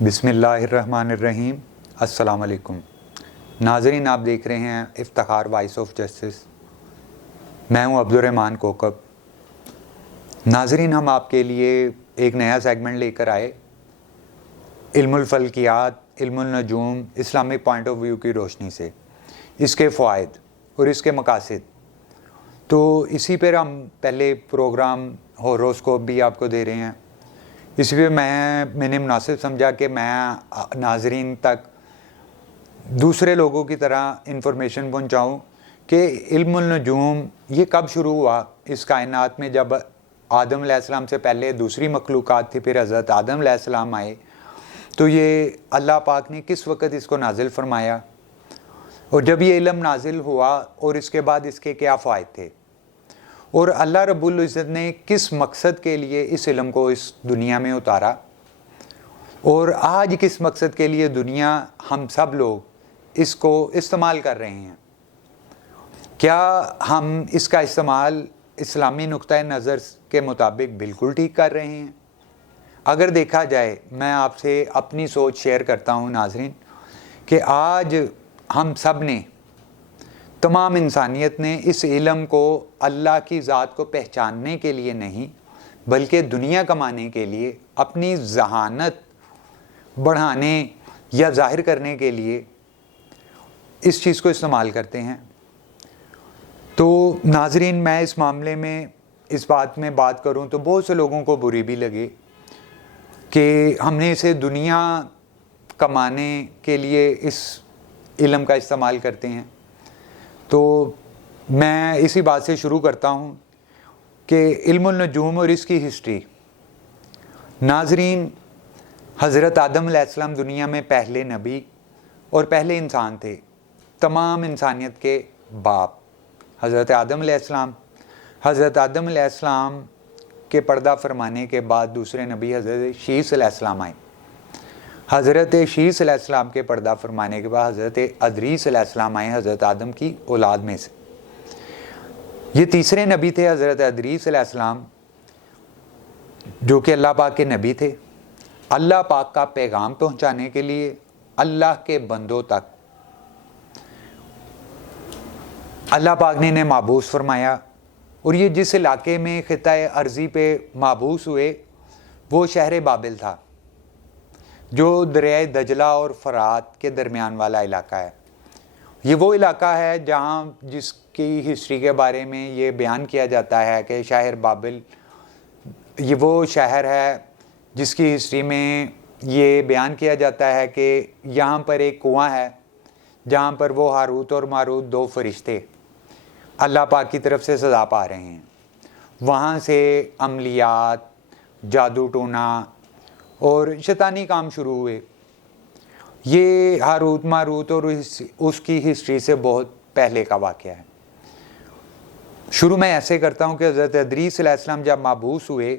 بسم اللہ الرحمن الرحیم۔ السلام علیکم ناظرین، آپ دیکھ رہے ہیں افتخار وائس آف جسٹس۔ میں ہوں عبدالرحمن کوکب۔ ناظرین، ہم آپ کے لیے ایک نیا سیگمنٹ لے کر آئے، علم الفلکیات، علم النجوم اسلامک پوائنٹ آف ویو کی روشنی سے، اس کے فوائد اور اس کے مقاصد۔ تو اسی پر ہم پہلے پروگرام ہوروسکوپ بھی آپ کو دے رہے ہیں۔ اس لیے میں نے مناسب سمجھا کہ میں ناظرین تک دوسرے لوگوں کی طرح انفارمیشن پہنچاؤں کہ علم النجوم یہ کب شروع ہوا اس کائنات میں۔ جب آدم علیہ السلام سے پہلے دوسری مخلوقات تھی، پھر حضرت آدم علیہ السلام آئے، تو یہ اللہ پاک نے کس وقت اس کو نازل فرمایا، اور جب یہ علم نازل ہوا اور اس کے بعد اس کے کیا فوائد تھے، اور اللہ رب العزت نے کس مقصد کے لیے اس علم کو اس دنیا میں اتارا، اور آج کس مقصد کے لیے دنیا ہم سب لوگ اس کو استعمال کر رہے ہیں۔ کیا ہم اس کا استعمال اسلامی نقطۂ نظر کے مطابق بالکل ٹھیک کر رہے ہیں؟ اگر دیکھا جائے، میں آپ سے اپنی سوچ شیئر کرتا ہوں ناظرین، کہ آج ہم سب نے، تمام انسانیت نے اس علم کو اللہ کی ذات کو پہچاننے کے لیے نہیں بلکہ دنیا کمانے کے لیے، اپنی ذہانت بڑھانے یا ظاہر کرنے کے لیے اس چیز کو استعمال کرتے ہیں۔ تو ناظرین، میں اس معاملے میں اس بات میں بات کروں تو بہت سے لوگوں کو بری بھی لگے کہ ہم نے اسے دنیا کمانے کے لیے اس علم کا استعمال کرتے ہیں۔ تو میں اسی بات سے شروع کرتا ہوں کہ علم النجوم اور اس کی ہسٹری۔ ناظرین، حضرت آدم علیہ السلام دنیا میں پہلے نبی اور پہلے انسان تھے، تمام انسانیت کے باپ حضرت آدم علیہ السلام۔ حضرت آدم علیہ السلام کے پردہ فرمانے کے بعد دوسرے نبی حضرت شیس علیہ السلام آئے۔ حضرت شیس علیہ السلام کے پردہ فرمانے کے بعد حضرت ادریس علیہ السلام آئے، حضرت آدم کی اولاد میں سے۔ یہ تیسرے نبی تھے حضرت ادریس علیہ السلام، جو کہ اللہ پاک کے نبی تھے، اللہ پاک کا پیغام پہنچانے کے لیے اللہ کے بندوں تک اللہ پاک نے انہیں مابعوث فرمایا۔ اور یہ جس علاقے میں خطۂ ارضی پہ مابعوث ہوئے وہ شہر بابل تھا، جو دریائے دجلہ اور فرات کے درمیان والا علاقہ ہے۔ یہ وہ علاقہ ہے جہاں جس کی ہسٹری کے بارے میں یہ بیان کیا جاتا ہے کہ شہر بابل یہ وہ شہر ہے جس کی ہسٹری میں یہ بیان کیا جاتا ہے کہ یہاں پر ایک کنواں ہے جہاں پر وہ ہاروت اور ماروت دو فرشتے اللہ پاک کی طرف سے سزا پا رہے ہیں۔ وہاں سے عملیات، جادو ٹونا اور شیطانی کام شروع ہوئے۔ یہ ہاروت ماروت اور اس کی ہسٹری سے بہت پہلے کا واقعہ ہے۔ شروع میں ایسے کرتا ہوں کہ حضرت ادریس علیہ السلام جب مابعوث ہوئے،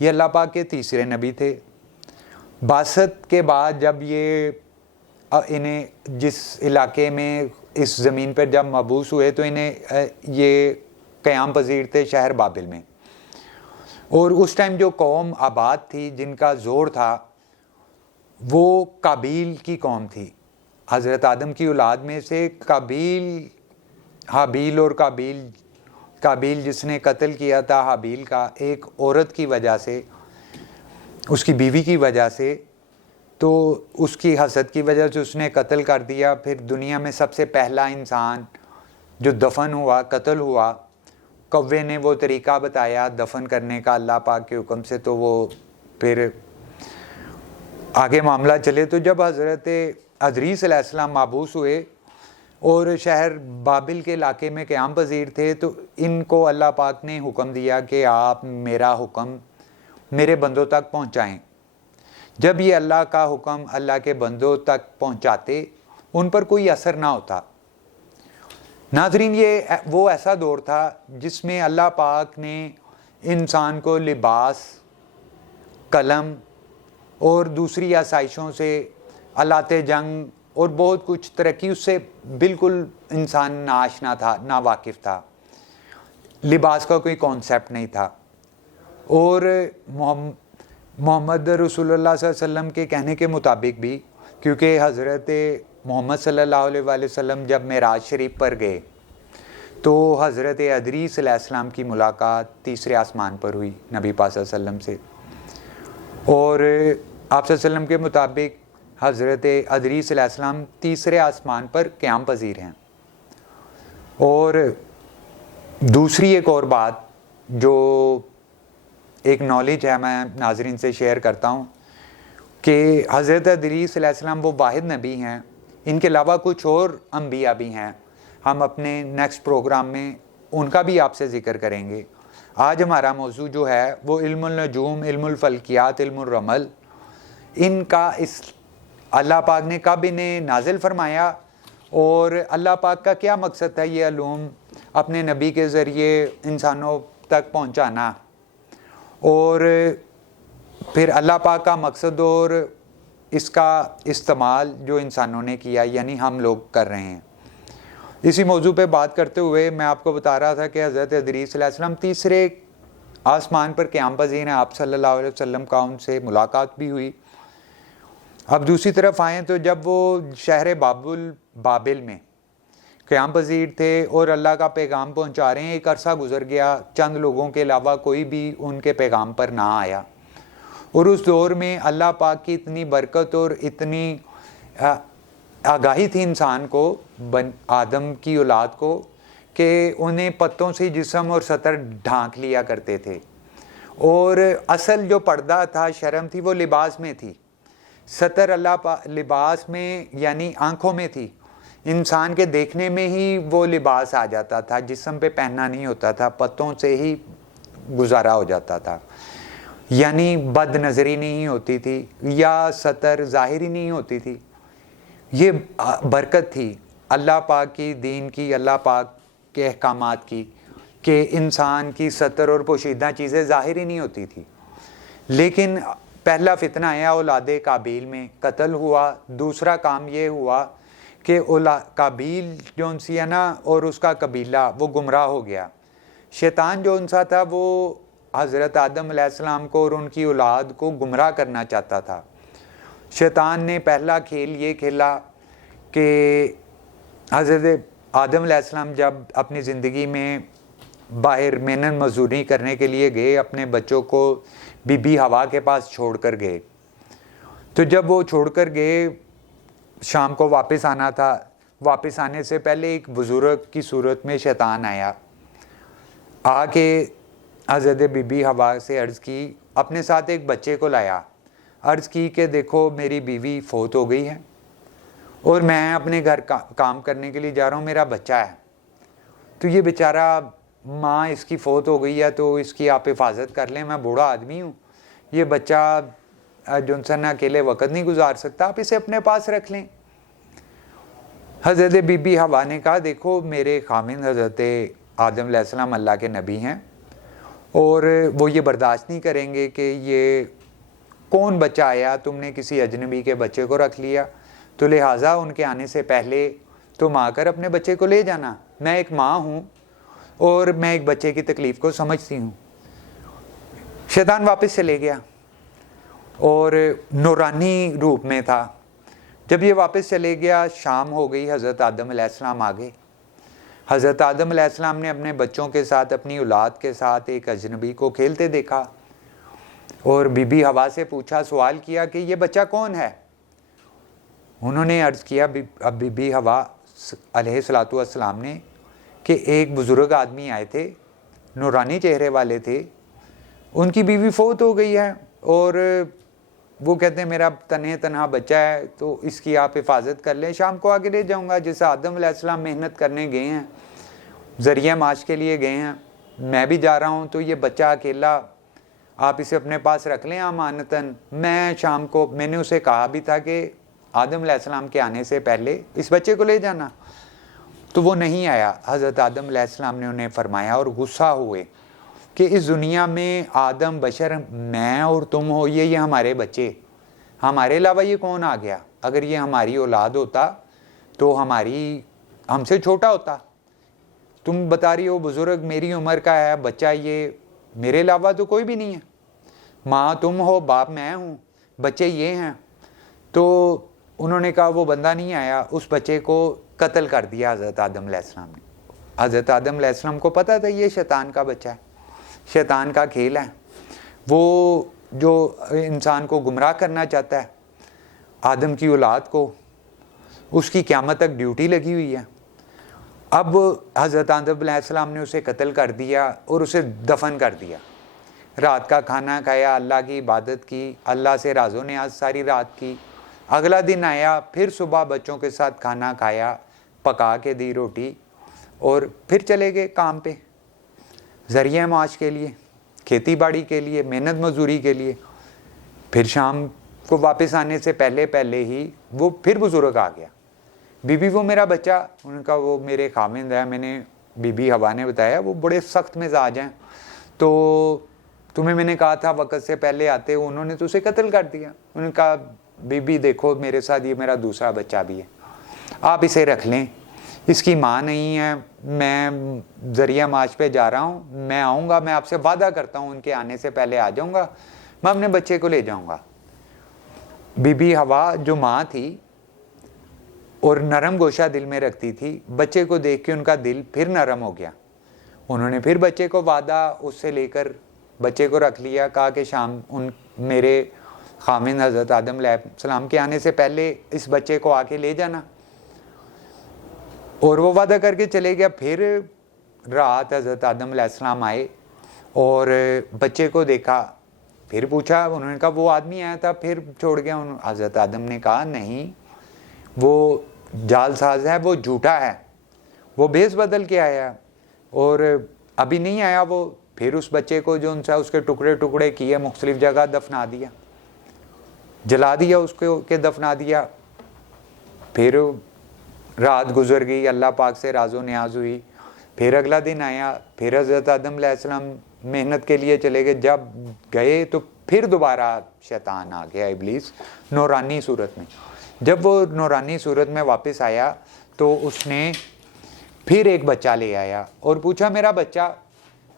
یہ اللہ پاک کے تیسرے نبی تھے۔ بعثت کے بعد جب یہ انہیں جس علاقے میں اس زمین پر جب مبعوث ہوئے تو انہیں یہ قیام پذیر تھے شہر بابل میں۔ اور اس ٹائم جو قوم آباد تھی، جن کا زور تھا، وہ قابیل کی قوم تھی۔ حضرت آدم کی اولاد میں سے قابیل، حابیل اور قابیل جس نے قتل کیا تھا حابیل کا ایک عورت کی وجہ سے، اس کی بیوی کی وجہ سے، تو اس کی حسد کی وجہ سے اس نے قتل کر دیا۔ پھر دنیا میں سب سے پہلا انسان جو دفن ہوا، قتل ہوا، کوے نے وہ طریقہ بتایا دفن کرنے کا اللہ پاک کے حکم سے، تو وہ پھر آگے معاملہ چلے۔ تو جب حضرت ادریس علیہ السلام مابعوث ہوئے اور شہر بابل کے علاقے میں قیام پذیر تھے، تو ان کو اللہ پاک نے حکم دیا کہ آپ میرا حکم میرے بندوں تک پہنچائیں۔ جب یہ اللہ کا حکم اللہ کے بندوں تک پہنچاتے، ان پر کوئی اثر نہ ہوتا۔ ناظرین، یہ وہ ایسا دور تھا جس میں اللہ پاک نے انسان کو لباس، قلم اور دوسری آسائشوں سے، آلات جنگ اور بہت کچھ ترقی، اس سے بالکل انسان ناآشنا تھا، ناواقف تھا۔ لباس کا کوئی کانسیپٹ نہیں تھا، اور محمد رسول اللہ صلی اللہ علیہ وسلم کے کہنے کے مطابق بھی، کیونکہ حضرت محمد صلی اللہ علیہ وآلہ وسلم جب معراج شریف پر گئے تو حضرت ادریس علیہ السلام کی ملاقات تیسرے آسمان پر ہوئی نبی پاک صلی اللہ علیہ وسلم سے، اور آپ صلی اللہ علیہ وسلم کے مطابق حضرت ادریس علیہ السلام تیسرے آسمان پر قیام پذیر ہیں۔ اور دوسری ایک اور بات جو ایک نالج ہے، میں ناظرین سے شیئر کرتا ہوں کہ حضرت ادریس علیہ السلام وہ واحد نبی ہیں، ان کے علاوہ کچھ اور انبیاء بھی ہیں، ہم اپنے نیکسٹ پروگرام میں ان کا بھی آپ سے ذکر کریں گے۔ آج ہمارا موضوع جو ہے وہ علم النجوم، علم الفلکیات، علم الرمل، ان کا اس اللہ پاک نے کب انہیں نازل فرمایا اور اللہ پاک کا کیا مقصد تھا یہ علوم اپنے نبی کے ذریعے انسانوں تک پہنچانا، اور پھر اللہ پاک کا مقصد اور اس کا استعمال جو انسانوں نے کیا، یعنی ہم لوگ کر رہے ہیں۔ اسی موضوع پہ بات کرتے ہوئے میں آپ کو بتا رہا تھا کہ حضرت ادریس علیہ السلام تیسرے آسمان پر قیام پذیر ہیں، آپ صلی اللہ علیہ وسلم کا ان سے ملاقات بھی ہوئی۔ اب دوسری طرف آئیں تو جب وہ شہر بابل میں قیام پذیر تھے اور اللہ کا پیغام پہنچا رہے ہیں، ایک عرصہ گزر گیا، چند لوگوں کے علاوہ کوئی بھی ان کے پیغام پر نہ آیا، اور اس دور میں اللہ پاک کی اتنی برکت اور اتنی آگاہی تھی انسان کو، آدم کی اولاد کو، کہ انہیں پتوں سے جسم اور سطر ڈھانک لیا کرتے تھے، اور اصل جو پردہ تھا، شرم تھی، وہ لباس میں تھی، سطر لباس میں یعنی آنکھوں میں تھی، انسان کے دیکھنے میں ہی وہ لباس آ جاتا تھا، جسم پہ پہننا نہیں ہوتا تھا، پتوں سے ہی گزارا ہو جاتا تھا، یعنی بد نظری نہیں ہوتی تھی یا سطر ظاہری نہیں ہوتی تھی۔ یہ برکت تھی اللہ پاک کی دین کی، اللہ پاک کے احکامات کی، کہ انسان کی سطر اور پوشیدہ چیزیں ظاہری نہیں ہوتی تھی۔ لیکن پہلا فتنہ آیا اولاد قابیل میں، قتل ہوا۔ دوسرا کام یہ ہوا کہ قابیل جو انسی ہے نا اور اس کا قبیلہ وہ گمراہ ہو گیا۔ شیطان جو انسا تھا وہ حضرت آدم علیہ السلام کو اور ان کی اولاد کو گمراہ کرنا چاہتا تھا۔ شیطان نے پہلا کھیل یہ کھیلا کہ حضرت آدم علیہ السلام جب اپنی زندگی میں باہر محنت مزدوری کرنے کے لیے گئے، اپنے بچوں کو بی بی ہوا کے پاس چھوڑ کر گئے، تو جب وہ چھوڑ کر گئے، شام کو واپس آنا تھا، واپس آنے سے پہلے ایک بزرگ کی صورت میں شیطان آیا، آ کے حضرت بی بی ہوا سے عرض کی، اپنے ساتھ ایک بچے کو لایا، عرض کی کہ دیکھو میری بیوی فوت ہو گئی ہے اور میں اپنے گھر کام کرنے کے لیے جا رہا ہوں، میرا بچہ ہے، تو یہ بیچارہ ماں اس کی فوت ہو گئی ہے تو اس کی آپ حفاظت کر لیں، میں بوڑھا آدمی ہوں، یہ بچہ جو انسان اکیلے وقت نہیں گزار سکتا، آپ اسے اپنے پاس رکھ لیں۔ حضرت بی بی ہوا نے کہا دیکھو میرے خاوند حضرت آدم علیہ السلام اللہ کے نبی ہیں اور وہ یہ برداشت نہیں کریں گے کہ یہ کون بچہ آیا، تم نے کسی اجنبی کے بچے کو رکھ لیا، تو لہٰذا ان کے آنے سے پہلے تم آ کر اپنے بچے کو لے جانا، میں ایک ماں ہوں اور میں ایک بچے کی تکلیف کو سمجھتی ہوں۔ شیطان واپس چلے گیا اور نورانی روپ میں تھا۔ جب یہ واپس چلے گیا، شام ہو گئی، حضرت آدم علیہ السلام آ گئے۔ حضرت آدم علیہ السلام نے اپنے بچوں کے ساتھ، اپنی اولاد کے ساتھ ایک اجنبی کو کھیلتے دیکھا اور بی بی ہوا سے پوچھا، سوال کیا کہ یہ بچہ کون ہے؟ انہوں نے عرض کیا بی بی ہوا علیہ الصلوۃ والسلام نے کہ ایک بزرگ آدمی آئے تھے، نورانی چہرے والے تھے، ان کی بیوی فوت ہو گئی ہے اور وہ کہتے ہیں میرا تنہا بچہ ہے، تو اس کی آپ حفاظت کر لیں، شام کو آگے لے جاؤں گا۔ جیسے آدم علیہ السلام محنت کرنے گئے ہیں، ذریعہ معاش کے لیے گئے ہیں، میں بھی جا رہا ہوں، تو یہ بچہ اکیلا آپ اسے اپنے پاس رکھ لیں امانتاً۔ میں شام کو، میں نے اسے کہا بھی تھا کہ آدم علیہ السلام کے آنے سے پہلے اس بچے کو لے جانا، تو وہ نہیں آیا۔ حضرت آدم علیہ السلام نے انہیں فرمایا اور غصہ ہوئے کہ اس دنیا میں آدم بشر، میں اور تم ہو، یہ ہمارے بچے، ہمارے علاوہ یہ کون آ گیا؟ اگر یہ ہماری اولاد ہوتا تو ہم سے چھوٹا ہوتا۔ تم بتا رہی ہو بزرگ میری عمر کا ہے، بچہ یہ، میرے علاوہ تو کوئی بھی نہیں ہے۔ ماں تم ہو، باپ میں ہوں، بچے یہ ہیں. تو انہوں نے کہا وہ بندہ نہیں آیا. اس بچے کو قتل کر دیا حضرت آدم علیہ السلام نے. حضرت آدم علیہ السلام کو پتہ تھا یہ شیطان کا بچہ ہے، شیطان کا کھیل ہے، وہ جو انسان کو گمراہ کرنا چاہتا ہے، آدم کی اولاد کو، اس کی قیامت تک ڈیوٹی لگی ہوئی ہے. اب حضرت آدم علیہ السلام نے اسے قتل کر دیا اور اسے دفن کر دیا. رات کا کھانا کھایا، اللہ کی عبادت کی، اللہ سے راز و نیاز ساری رات کی. اگلا دن آیا، پھر صبح بچوں کے ساتھ کھانا کھایا، پکا کے دی روٹی، اور پھر چلے گئے کام پہ، ذریعہ معاش کے لیے، کھیتی باڑی کے لیے، محنت مزدوری کے لیے. پھر شام کو واپس آنے سے پہلے ہی وہ پھر بزرگ آ گیا. بی بی وہ میرا بچہ، ان کا وہ میرے خاوند ہے، میں نے بی بی حوا نے بتایا وہ بڑے سخت مزاج ہیں، تو تمہیں میں نے کہا تھا وقت سے پہلے آتے، انہوں نے تو اسے قتل کر دیا. انہوں نے کہا بی بی دیکھو میرے ساتھ یہ میرا دوسرا بچہ بھی ہے، آپ اسے رکھ لیں، اس کی ماں نہیں ہے، میں ذریعہ معاش پہ جا رہا ہوں، میں آؤں گا، میں آپ سے وعدہ کرتا ہوں ان کے آنے سے پہلے آ جاؤں گا، میں اپنے بچے کو لے جاؤں گا. بی بی حوا جو ماں تھی اور نرم گوشہ دل میں رکھتی تھی، بچے کو دیکھ کے ان کا دل پھر نرم ہو گیا. انہوں نے پھر بچے کو وعدہ اس سے لے کر بچے کو رکھ لیا. کہا کہ شام میرے خاوند حضرت آدم علیہ السلام کے آنے سے پہلے اس بچے کو آ کے لے جانا. اور وہ وعدہ کر کے چلے گیا. پھر رات حضرت آدم علیہ السلام آئے اور بچے کو دیکھا، پھر پوچھا، انہوں نے کہا وہ آدمی آیا تھا پھر چھوڑ گیا. حضرت آدم نے کہا نہیں، وہ جال ساز ہے، وہ جھوٹا ہے، وہ بھیس بدل کے آیا اور ابھی نہیں آیا وہ. پھر اس بچے کو جو ان سے اس کے ٹکڑے ٹکڑے کیے، مختلف جگہ دفنا دیا، جلا دیا اس کو کہ دفنا دیا. پھر رات گزر گئی، اللہ پاک سے راز و نیاز ہوئی. پھر اگلا دن آیا، پھر حضرت آدم علیہ السلام محنت کے لیے چلے گئے. جب گئے تو پھر دوبارہ شیطان آ گیا، ابلیس، نورانی صورت میں. جب وہ نورانی صورت میں واپس آیا تو اس نے پھر ایک بچہ لے آیا اور پوچھا میرا بچہ.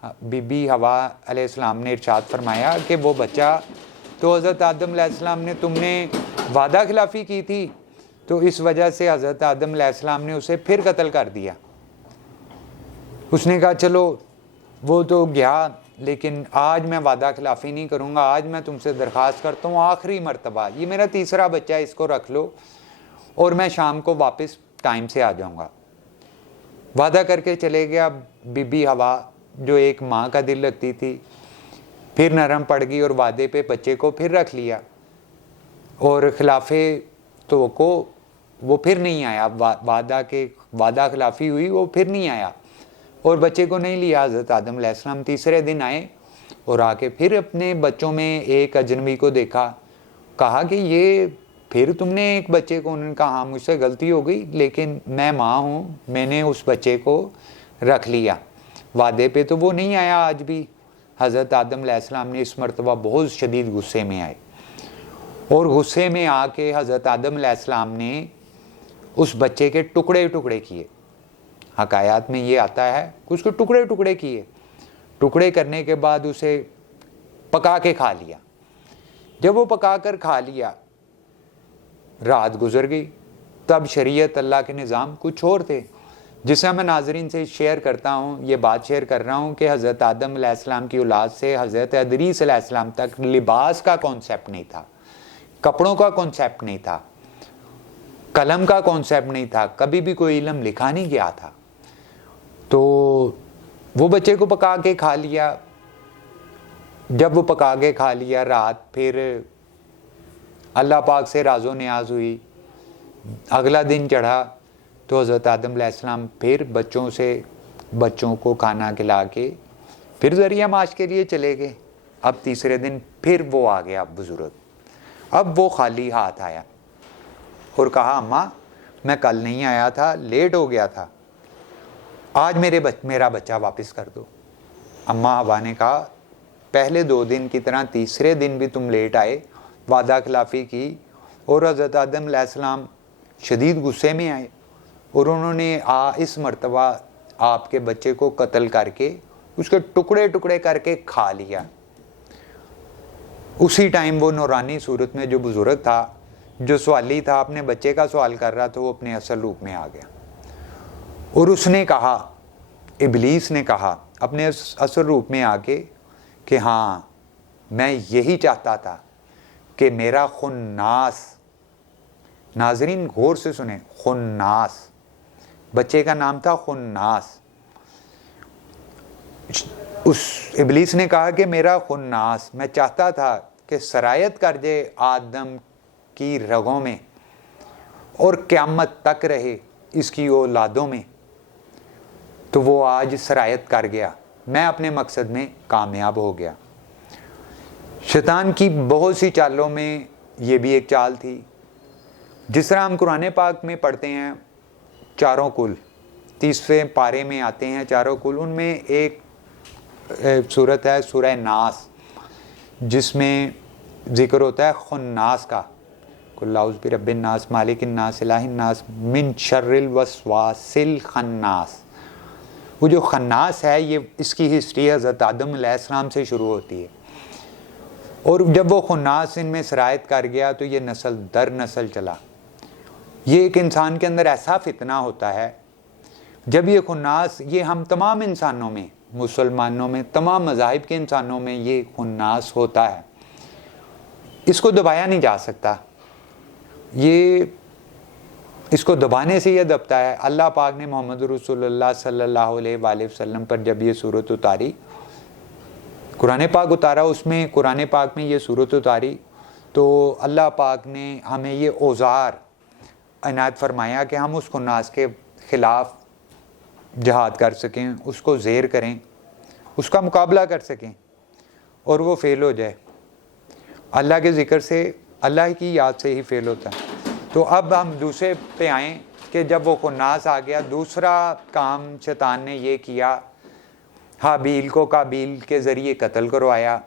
بی بی حوا علیہ السلام نے ارشاد فرمایا کہ وہ بچہ تو حضرت آدم علیہ السلام نے، تم نے وعدہ خلافی کی تھی تو اس وجہ سے حضرت آدم علیہ السلام نے اسے پھر قتل کر دیا. اس نے کہا چلو وہ تو گیا، لیکن آج میں وعدہ خلافی نہیں کروں گا، آج میں تم سے درخواست کرتا ہوں آخری مرتبہ، یہ میرا تیسرا بچہ ہے، اس کو رکھ لو اور میں شام کو واپس ٹائم سے آ جاؤں گا. وعدہ کر کے چلے گیا. بی بی حوا جو ایک ماں کا دل رکھتی تھی پھر نرم پڑ گئی اور وعدے پہ بچے کو پھر رکھ لیا، اور خلاف توقع وہ پھر نہیں آیا. وعدہ خلافی ہوئی، وہ پھر نہیں آیا اور بچے کو نہیں لیا. حضرت آدم علیہ السلام تیسرے دن آئے اور آ کے پھر اپنے بچوں میں ایک اجنبی کو دیکھا. کہا کہ یہ پھر تم نے ایک بچے کو، انہوں نے کہا ہاں مجھ سے غلطی ہو گئی، لیکن میں ماں ہوں، میں نے اس بچے کو رکھ لیا. وعدے پہ تو وہ نہیں آیا آج بھی. حضرت آدم علیہ السلام نے اس مرتبہ بہت شدید غصے میں آئے اور غصے میں آ کے حضرت آدم علیہ السلام نے اس بچے کے ٹکڑے ٹکڑے کیے. حکایات میں یہ آتا ہے کہ اس کو ٹکڑے ٹکڑے کیے. ٹکڑے کرنے کے بعد اسے پکا کے کھا لیا. جب وہ پکا کر کھا لیا، رات گزر گئی. تب شریعت، اللہ کے نظام کچھ اور تھے، جسے میں ناظرین سے شیئر کرتا ہوں، یہ بات شیئر کر رہا ہوں کہ حضرت آدم علیہ السلام کی اولاد سے حضرت ادریس علیہ السلام تک لباس کا کانسیپٹ نہیں تھا، کپڑوں کا کانسیپٹ نہیں تھا، قلم کا کانسیپٹ نہیں تھا، کبھی بھی کوئی علم لکھا نہیں گیا تھا. تو وہ بچے کو پکا کے کھا لیا. جب وہ پکا کے کھا لیا، رات پھر اللہ پاک سے راز و نیاز ہوئی. اگلا دن چڑھا تو حضرت آدم علیہ السلام پھر بچوں کو کھانا کھلا کے پھر ذریعہ معاش کے لیے چلے گئے. اب تیسرے دن پھر وہ آ گیا بزرگ. اب وہ خالی ہاتھ آیا اور کہا اماں میں کل نہیں آیا تھا، لیٹ ہو گیا تھا، آج میرا بچہ واپس کر دو. اماں حوا نے کہا پہلے 2 دن کی طرح تیسرے دن بھی تم لیٹ آئے، وعدہ خلافی کی، اور حضرت آدم علیہ السلام شدید غصے میں آئے اور انہوں نے اس مرتبہ آپ کے بچے کو قتل کر کے اس کے ٹکڑے ٹکڑے کر کے کھا لیا. اسی ٹائم وہ نورانی صورت میں جو بزرگ تھا، جو سوالی تھا، اپنے بچے کا سوال کر رہا تھا، وہ اپنے اصل روپ میں آ گیا، اور اس نے کہا، ابلیس نے کہا اپنے اصل روپ میں آ کے کہ ہاں میں یہی چاہتا تھا کہ میرا خناس، ناظرین غور سے سنیں، خناس، بچے کا نام تھا خناس، اس ابلیس نے کہا کہ میرا خناس، میں چاہتا تھا کہ سرایت کر دے آدم کی رگوں میں اور قیامت تک رہے اس کی اولادوں میں، تو وہ آج سرایت کر گیا، میں اپنے مقصد میں کامیاب ہو گیا۔ شیطان کی بہت سی چالوں میں یہ بھی ایک چال تھی، جس طرح ہم قرآن پاک میں پڑھتے ہیں چاروں کل، 30ویں پارے میں آتے ہیں چاروں کل، ان میں ایک صورت ہے سورہ ناس، جس میں ذکر ہوتا ہے خناس کا، قل اعوذ برب الناس مالک الناس الہ الناس من شر الوسواس الخناس۔ وہ جو خناس ہے، یہ اس کی ہسٹری حضرت آدم علیہ السلام سے شروع ہوتی ہے، اور جب وہ خناس ان میں سرایت کر گیا تو یہ نسل در نسل چلا۔ یہ ایک انسان کے اندر ایسا فتنہ ہوتا ہے، جب یہ خناس، یہ ہم تمام انسانوں میں، مسلمانوں میں، تمام مذاہب کے انسانوں میں یہ خناس ہوتا ہے، اس کو دبایا نہیں جا سکتا، یہ اس کو دبانے سے یہ دبتا ہے۔ اللہ پاک نے محمد رسول اللہ صلی اللہ علیہ وآلہ وسلم پر جب یہ صورت اتاری، قرآن پاک اتارا، اس میں قرآن پاک میں یہ صورت اتاری، تو اللہ پاک نے ہمیں یہ اوزار عنایت فرمایا کہ ہم اس خناس کے خلاف جہاد کر سکیں، اس کو زیر کریں، اس کا مقابلہ کر سکیں اور وہ فیل ہو جائے۔ اللہ کے ذکر سے، اللہ کی یاد سے ہی فیل ہوتا ہے۔ تو اب ہم دوسرے پہ آئیں کہ جب وہ خناس آ گیا، دوسرا کام شیطان نے یہ کیا، حابیل کو قابیل کے ذریعے قتل کروایا۔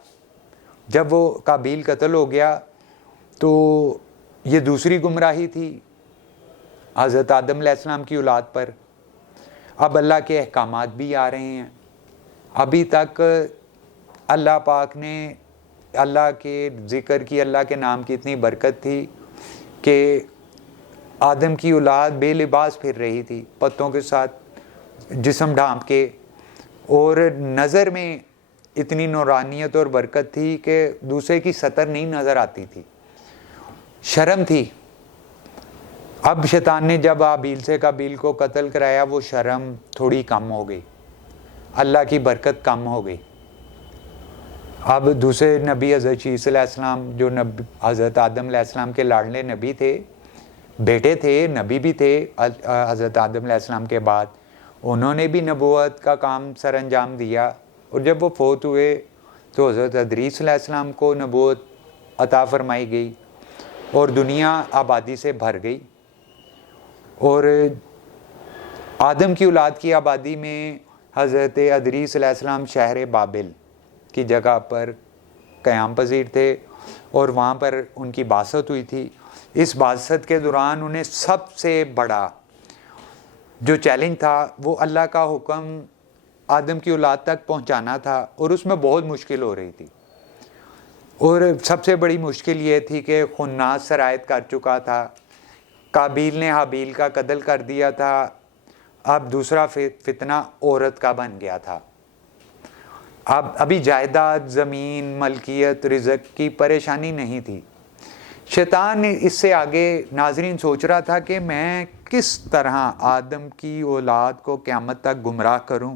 جب وہ قابیل قتل ہو گیا تو یہ دوسری گمراہی تھی حضرت آدم علیہ السلام کی اولاد پر۔ اب اللہ کے احکامات بھی آ رہے ہیں۔ ابھی تک اللہ پاک نے اللہ کے ذکر کی، اللہ کے نام کی اتنی برکت تھی کہ آدم کی اولاد بے لباس پھر رہی تھی، پتوں کے ساتھ جسم ڈھانپ کے، اور نظر میں اتنی نورانیت اور برکت تھی کہ دوسرے کی سطر نہیں نظر آتی تھی، شرم تھی۔ اب شیطان نے جب حابیل سے قابیل کو قتل کرایا، وہ شرم تھوڑی کم ہو گئی، اللہ کی برکت کم ہو گئی۔ اب دوسرے نبی حضرت عیسیٰ علیہ السلام، جو حضرت آدم علیہ السلام کے لاڈلے نبی تھے، بیٹے تھے، نبی بھی تھے حضرت آدم علیہ السلام کے بعد، انہوں نے بھی نبوت کا کام سر انجام دیا، اور جب وہ فوت ہوئے تو حضرت ادریس علیہ السلام کو نبوت عطا فرمائی گئی، اور دنیا آبادی سے بھر گئی، اور آدم کی اولاد کی آبادی میں حضرت ادریس علیہ السلام شہر بابل کی جگہ پر قیام پذیر تھے، اور وہاں پر ان کی بعثت ہوئی تھی۔ اس بعثت کے دوران انہیں سب سے بڑا جو چیلنج تھا وہ اللہ کا حکم آدم کی اولاد تک پہنچانا تھا، اور اس میں بہت مشکل ہو رہی تھی، اور سب سے بڑی مشکل یہ تھی کہ خناس سرایت کر چکا تھا، قابیل نے حابیل کا قتل کر دیا تھا، اب دوسرا فتنہ عورت کا بن گیا تھا۔ ابھی جائیداد، زمین، ملکیت، رزق کی پریشانی نہیں تھی۔ شیطان اس سے آگے ناظرین سوچ رہا تھا کہ میں کس طرح آدم کی اولاد کو قیامت تک گمراہ کروں۔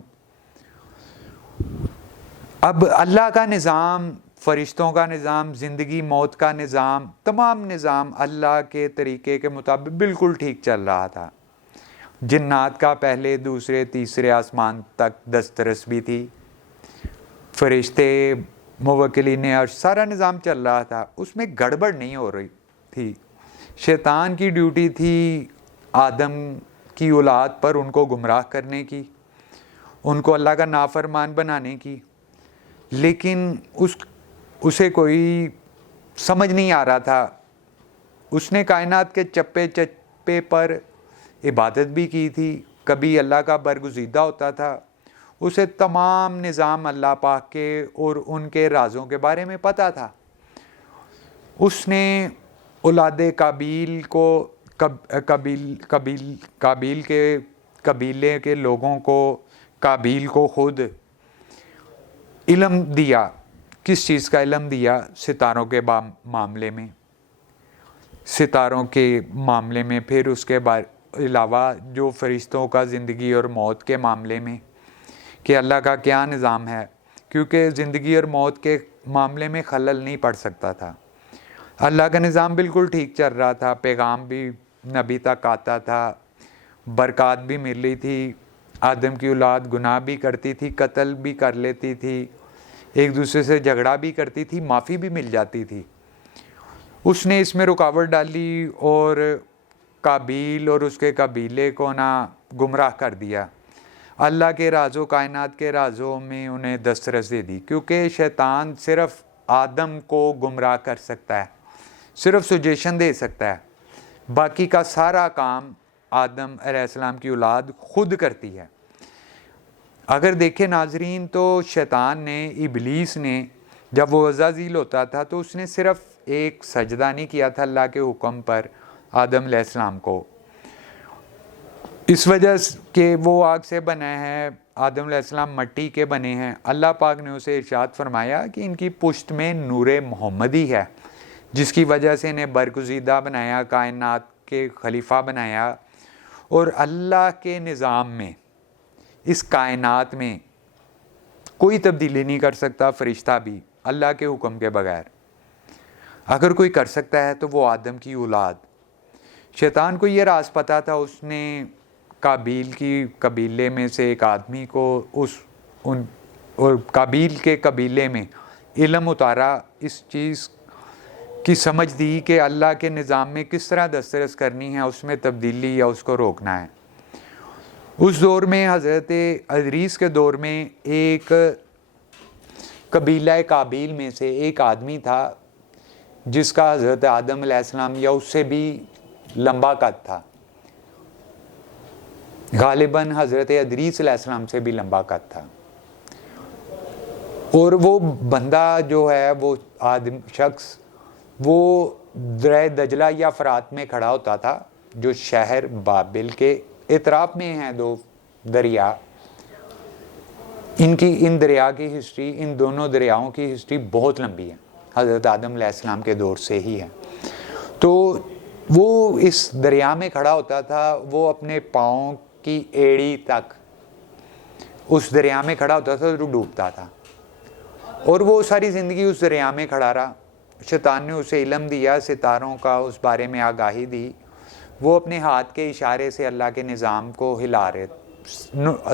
اب اللہ کا نظام، فرشتوں کا نظام، زندگی موت کا نظام، تمام نظام اللہ کے طریقے کے مطابق بالکل ٹھیک چل رہا تھا۔ جنات کا پہلے، دوسرے، تیسرے آسمان تک دسترس بھی تھی، فرشتے، موکلین عرش، سارا نظام چل رہا تھا، اس میں گڑبڑ نہیں ہو رہی تھی۔ شیطان کی ڈیوٹی تھی آدم کی اولاد پر ان کو گمراہ کرنے کی، ان کو اللہ کا نافرمان بنانے کی، لیکن اسے کوئی سمجھ نہیں آ رہا تھا۔ اس نے کائنات کے چپے چپے پر عبادت بھی کی تھی، کبھی اللہ کا برگزیدہ ہوتا تھا، اسے تمام نظام اللہ پاک کے اور ان کے رازوں کے بارے میں پتہ تھا، اس نے اولاد قابیل کو قابیل کے قبیلے کے لوگوں کو قابیل کو خود علم دیا. کس چیز کا علم دیا؟ ستاروں کے معاملے میں، ستاروں کے معاملے میں. پھر اس کے علاوہ جو فرشتوں کا زندگی اور موت کے معاملے میں کہ اللہ کا کیا نظام ہے، کیونکہ زندگی اور موت کے معاملے میں خلل نہیں پڑ سکتا تھا. اللہ کا نظام بالکل ٹھیک چل رہا تھا، پیغام بھی نبی تک آتا تھا، برکات بھی مل رہی تھی، آدم کی اولاد گناہ بھی کرتی تھی، قتل بھی کر لیتی تھی، ایک دوسرے سے جھگڑا بھی کرتی تھی، معافی بھی مل جاتی تھی. اس نے اس میں رکاوٹ ڈالی اور قابیل اور اس کے قبیلے کو گمراہ کر دیا. اللہ کے رازوں، کائنات کے رازوں میں انہیں دسترس دے دی، کیونکہ شیطان صرف آدم کو گمراہ کر سکتا ہے، صرف سجیشن دے سکتا ہے، باقی کا سارا کام آدم علیہ السلام کی اولاد خود کرتی ہے. اگر دیکھیں ناظرین تو شیطان نے، ابلیس نے، جب وہ عزازیل ہوتا تھا تو اس نے صرف ایک سجدہ نہیں کیا تھا اللہ کے حکم پر آدم علیہ السلام کو، اس وجہ کہ وہ آگ سے بنا ہے، آدم علیہ السلام مٹی کے بنے ہیں. اللہ پاک نے اسے ارشاد فرمایا کہ ان کی پشت میں نور محمدی ہے، جس کی وجہ سے انہیں برگزیدہ بنایا، کائنات کے خلیفہ بنایا. اور اللہ کے نظام میں، اس کائنات میں کوئی تبدیلی نہیں کر سکتا فرشتہ بھی اللہ کے حکم کے بغیر. اگر کوئی کر سکتا ہے تو وہ آدم کی اولاد. شیطان کو یہ راز پتا تھا، اس نے قابیل کی قبیلے میں سے ایک آدمی کو اور قابیل کے قبیلے میں علم اتارا، اس چیز کی سمجھ دی کہ اللہ کے نظام میں کس طرح دسترس کرنی ہے، اس میں تبدیلی یا اس کو روکنا ہے. اس دور میں حضرت ادریس کے دور میں ایک قبیلہ قابیل میں سے ایک آدمی تھا جس کا حضرت آدم علیہ السلام یا اس سے بھی لمبا قد تھا، غالباً حضرت ادریس علیہ السلام سے بھی لمبا قد تھا. اور وہ بندہ جو ہے، وہ شخص، وہ دریا دجلہ یا فرات میں کھڑا ہوتا تھا، جو شہر بابل کے اطراف میں ہیں دو دریا. ان دریا کی ہسٹری، ان دونوں دریاؤں کی ہسٹری بہت لمبی ہے، حضرت آدم علیہ السلام کے دور سے ہی ہے. تو وہ اس دریا میں کھڑا ہوتا تھا، وہ اپنے پاؤں کی ایڑی تک اس دریا میں کھڑا ہوتا تھا اور ڈوبتا تھا، اور وہ ساری زندگی اس دریا میں کھڑا رہا. شیطان نے اسے علم دیا، ستاروں کا اس بارے میں آگاہی دی. وہ اپنے ہاتھ کے اشارے سے اللہ کے نظام کو ہلا رہے،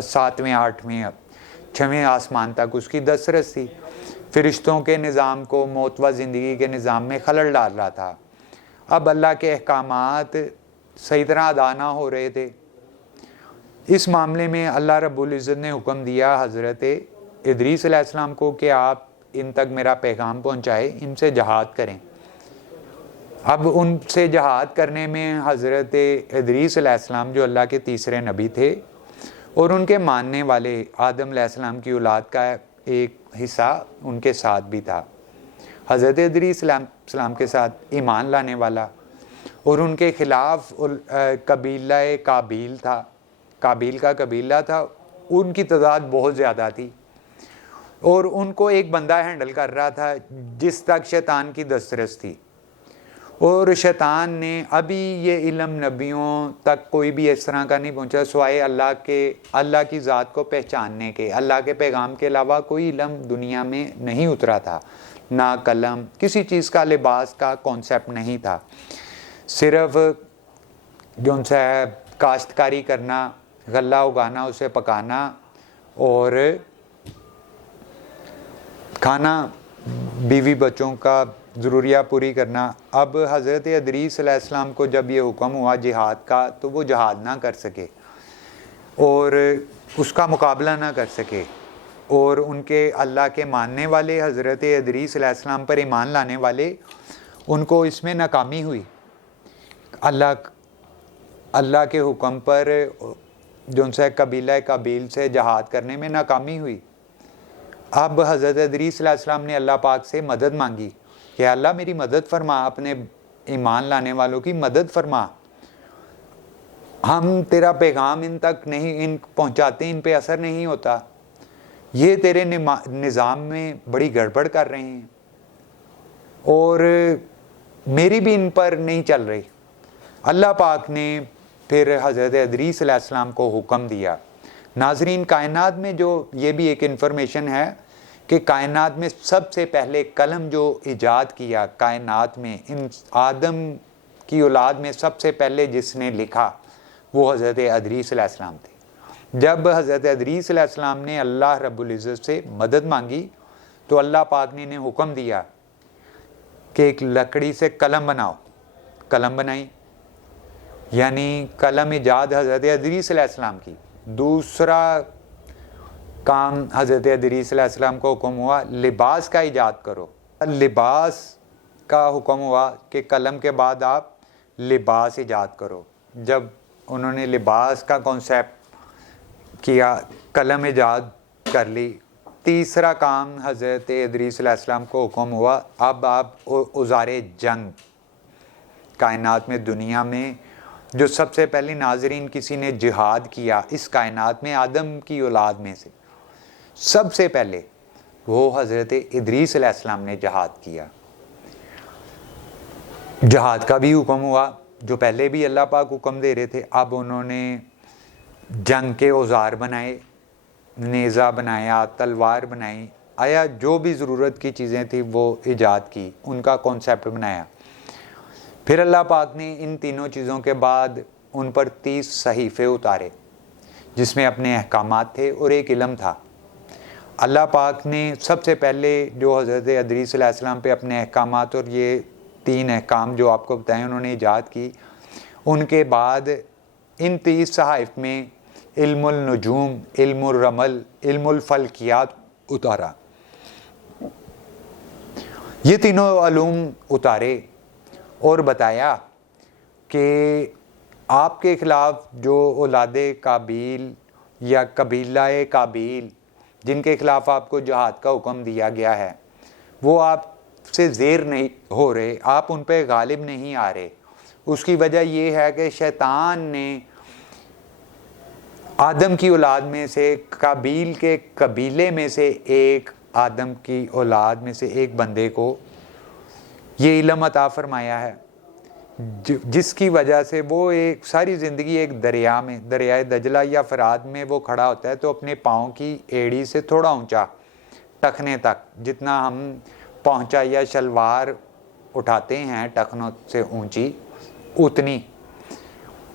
7ویں 8ویں 6ویں آسمان تک اس کی دسترس تھی. فرشتوں کے نظام کو، موت و زندگی کے نظام میں خلل ڈال رہا تھا. اب اللہ کے احکامات صحیح طرح ادا نہ ہو رہے تھے. اس معاملے میں اللہ رب العزت نے حکم دیا حضرت ادریس علیہ السلام کو کہ آپ ان تک میرا پیغام پہنچائے، ان سے جہاد کریں. اب ان سے جہاد کرنے میں حضرت ادریس علیہ السلام جو اللہ کے تیسرے نبی تھے اور ان کے ماننے والے آدم علیہ السلام کی اولاد کا ایک حصہ ان کے ساتھ بھی تھا. حضرت ادریس علیہ السلام کے ساتھ ایمان لانے والا اور ان کے خلاف قبیلہ قابیل تھا، قابیل کا قبیلہ تھا، ان کی تعداد بہت زیادہ تھی اور ان کو ایک بندہ ہینڈل کر رہا تھا جس تک شیطان کی دسترس تھی. اور شیطان نے ابھی یہ علم نبیوں تک کوئی بھی اس طرح کا نہیں پہنچا سوائے اللہ کی ذات کو پہچاننے کے. اللہ کے پیغام کے علاوہ کوئی علم دنیا میں نہیں اترا تھا، نہ قلم، کسی چیز کا، لباس کا کانسیپٹ نہیں تھا. صرف جو ان سے کاشتکاری کرنا، غلہ اگانا، اسے پکانا اور کھانا، بیوی بچوں کا ضروریات پوری کرنا. اب حضرت ادریس علیہ السلام کو جب یہ حکم ہوا جہاد کا تو وہ جہاد نہ کر سکے اور اس کا مقابلہ نہ کر سکے. اور ان کے اللہ کے ماننے والے، حضرت ادریس علیہ السلام پر ایمان لانے والے، ان کو اس میں ناکامی ہوئی. اللہ کے حکم پر جو ان سے قبیلہ قابیل سے جہاد کرنے میں ناکامی ہوئی. اب حضرت ادریس علیہ السلام نے اللہ پاک سے مدد مانگی کہ اللہ میری مدد فرما، اپنے ایمان لانے والوں کی مدد فرما، ہم تیرا پیغام ان تک نہیں پہنچاتے، ان پہ اثر نہیں ہوتا، یہ تیرے نظام میں بڑی گڑبڑ کر رہے ہیں اور میری بھی ان پر نہیں چل رہی۔ اللہ پاک نے پھر حضرت ادریس علیہ السلام کو حکم دیا۔ ناظرین، کائنات میں جو یہ بھی ایک انفارمیشن ہے کہ کائنات میں سب سے پہلے قلم جو ایجاد کیا کائنات میں، ان آدم کی اولاد میں سب سے پہلے جس نے لکھا وہ حضرت ادریس علیہ السلام تھے۔ جب حضرت ادریس علیہ السلام نے اللہ رب العزت سے مدد مانگی تو اللہ پاک نے انہیں حکم دیا کہ ایک لکڑی سے قلم بناؤ۔ قلم بنائی، یعنی قلم ایجاد حضرت ادریس علیہ السلام کی۔ دوسرا کام حضرت ادریس علیہ السلام کو حکم ہوا لباس کا ایجاد کرو۔ لباس کا حکم ہوا کہ قلم کے بعد آپ لباس ایجاد کرو۔ جب انہوں نے لباس کا کانسیپٹ کیا، قلم ایجاد کر لی، تیسرا کام حضرت ادریس علیہ السلام کو حکم ہوا اب آپ اوزار جنگ کائنات میں، دنیا میں جو سب سے پہلے ناظرین کسی نے جہاد کیا اس کائنات میں آدم کی اولاد میں سے سب سے پہلے وہ حضرت ادریس علیہ السلام نے جہاد کیا۔ جہاد کا بھی حکم ہوا، جو پہلے بھی اللہ پاک حکم دے رہے تھے، اب انہوں نے جنگ کے اوزار بنائے، نیزہ بنایا، تلوار بنائی، آیا جو بھی ضرورت کی چیزیں تھیں وہ ایجاد کی، ان کا کانسیپٹ بنایا۔ پھر اللہ پاک نے ان تینوں چیزوں کے بعد ان پر 30 صحیفے اتارے جس میں اپنے احکامات تھے اور ایک علم تھا۔ اللہ پاک نے سب سے پہلے جو حضرت ادریس علیہ السلام پہ اپنے احکامات اور یہ 3 احکام جو آپ کو بتائیں انہوں نے ایجاد کی، ان کے بعد ان 30 صحائف میں علم النجوم، علم الرمل، علم الفلکیات اتارا۔ یہ تینوں علوم اتارے اور بتایا کہ آپ کے خلاف جو اولاد قابیل یا قبیلہ قابیل جن کے خلاف آپ کو جہاد کا حکم دیا گیا ہے وہ آپ سے زیر نہیں ہو رہے، آپ ان پہ غالب نہیں آ رہے۔ اس کی وجہ یہ ہے کہ شیطان نے آدم کی اولاد میں سے، قابیل کے قبیلے میں سے ایک، آدم کی اولاد میں سے ایک بندے کو یہ علم عطا فرمایا ہے، جس کی وجہ سے وہ ایک ساری زندگی ایک دریا میں، دریائے دجلہ یا فرات میں وہ کھڑا ہوتا ہے تو اپنے پاؤں کی ایڑی سے تھوڑا اونچا ٹخنے تک، جتنا ہم پہنچا یا شلوار اٹھاتے ہیں ٹخنوں سے اونچی،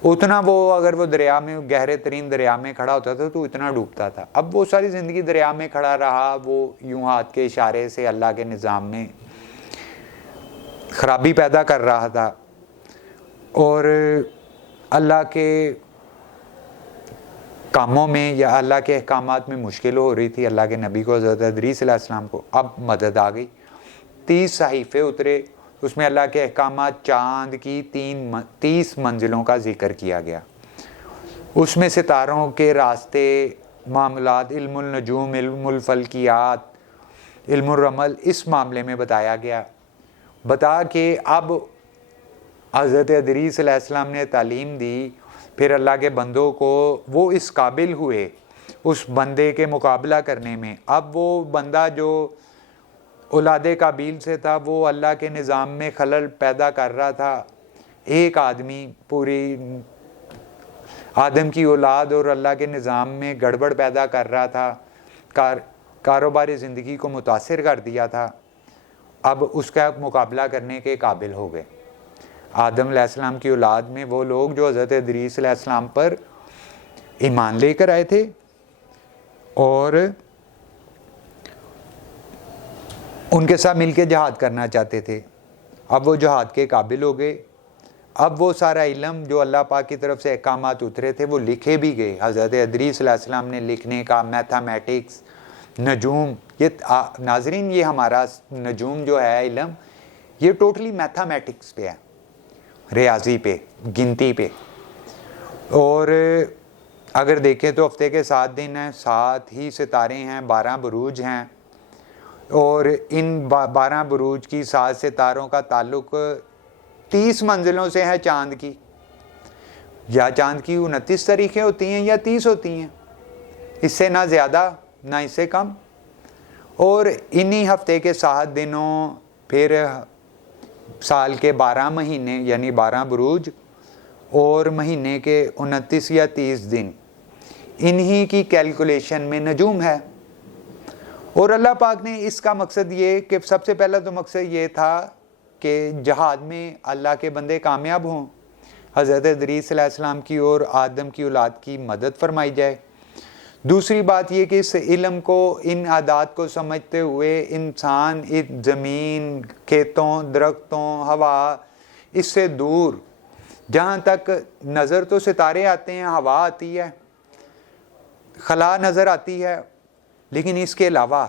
اتنا وہ اگر وہ دریا میں، گہرے ترین دریا میں کھڑا ہوتا تھا تو اتنا ڈوبتا تھا۔ اب وہ ساری زندگی دریا میں کھڑا رہا، وہ یوں ہاتھ کے اشارے سے اللہ کے نظام میں خرابی پیدا کر رہا تھا اور اللہ کے کاموں میں یا اللہ کے احکامات میں مشکل ہو رہی تھی اللہ کے نبی کو، حضرت ادریس علیہ السلام کو۔ اب مدد آ گئی، 30 صحیفے اترے، اس میں اللہ کے احکامات، چاند کی 30 منزلوں کا ذکر کیا گیا، اس میں ستاروں کے راستے، معاملات، علم النجوم، علم الفلکیات، علم الرمل، اس معاملے میں بتایا گیا۔ بتا کہ اب حضرت ادریس علیہ السلام نے تعلیم دی، پھر اللہ کے بندوں کو وہ اس قابل ہوئے اس بندے کے مقابلہ کرنے میں۔ اب وہ بندہ جو اولاد قابیل سے تھا وہ اللہ کے نظام میں خلل پیدا کر رہا تھا، ایک آدمی پوری آدم کی اولاد اور اللہ کے نظام میں گڑبڑ پیدا کر رہا تھا، کاروباری زندگی کو متاثر کر دیا تھا، اب اس کا مقابلہ کرنے کے قابل ہو گئے۔ آدم علیہ السلام کی اولاد میں وہ لوگ جو حضرت ادریس علیہ السلام پر ایمان لے کر آئے تھے اور ان کے ساتھ مل کے جہاد کرنا چاہتے تھے، اب وہ جہاد کے قابل ہو گئے۔ اب وہ سارا علم جو اللہ پاک کی طرف سے احکامات اترے تھے وہ لکھے بھی گئے۔ حضرت ادریس علیہ السلام نے لکھنے کا، میتھامیٹکس، نجوم، یہ ناظرین یہ ہمارا نجوم جو ہے علم یہ ٹوٹلی میتھامیٹکس پہ ہے، ریاضی پہ، گنتی پہ۔ اور اگر دیکھیں تو ہفتے کے 7 دن ہیں، 7 ہی ستارے ہیں، 12 بروج ہیں، اور ان 12 بروج کی 7 ستاروں کا تعلق 30 منزلوں سے ہے چاند کی. یا چاند کی 29 تاریخیں ہوتی ہیں یا 30 ہوتی ہیں, اس سے نہ زیادہ نہ اس سے کم. اور انہی ہفتے کے 7 دنوں پھر سال کے 12 مہینے یعنی 12 بروج اور مہینے کے 29 یا 30 دن, انہی کی کیلکولیشن میں نجوم ہے. اور اللہ پاک نے اس کا مقصد یہ کہ سب سے پہلا تو مقصد یہ تھا کہ جہاد میں اللہ کے بندے کامیاب ہوں, حضرت ادریس علیہ السلام کی اور آدم کی اولاد کی مدد فرمائی جائے. دوسری بات یہ کہ اس علم کو, ان عادات کو سمجھتے ہوئے انسان اس زمین, کھیتوں, درختوں, ہوا, اس سے دور جہاں تک نظر تو ستارے آتے ہیں, ہوا آتی ہے, خلا نظر آتی ہے, لیکن اس کے علاوہ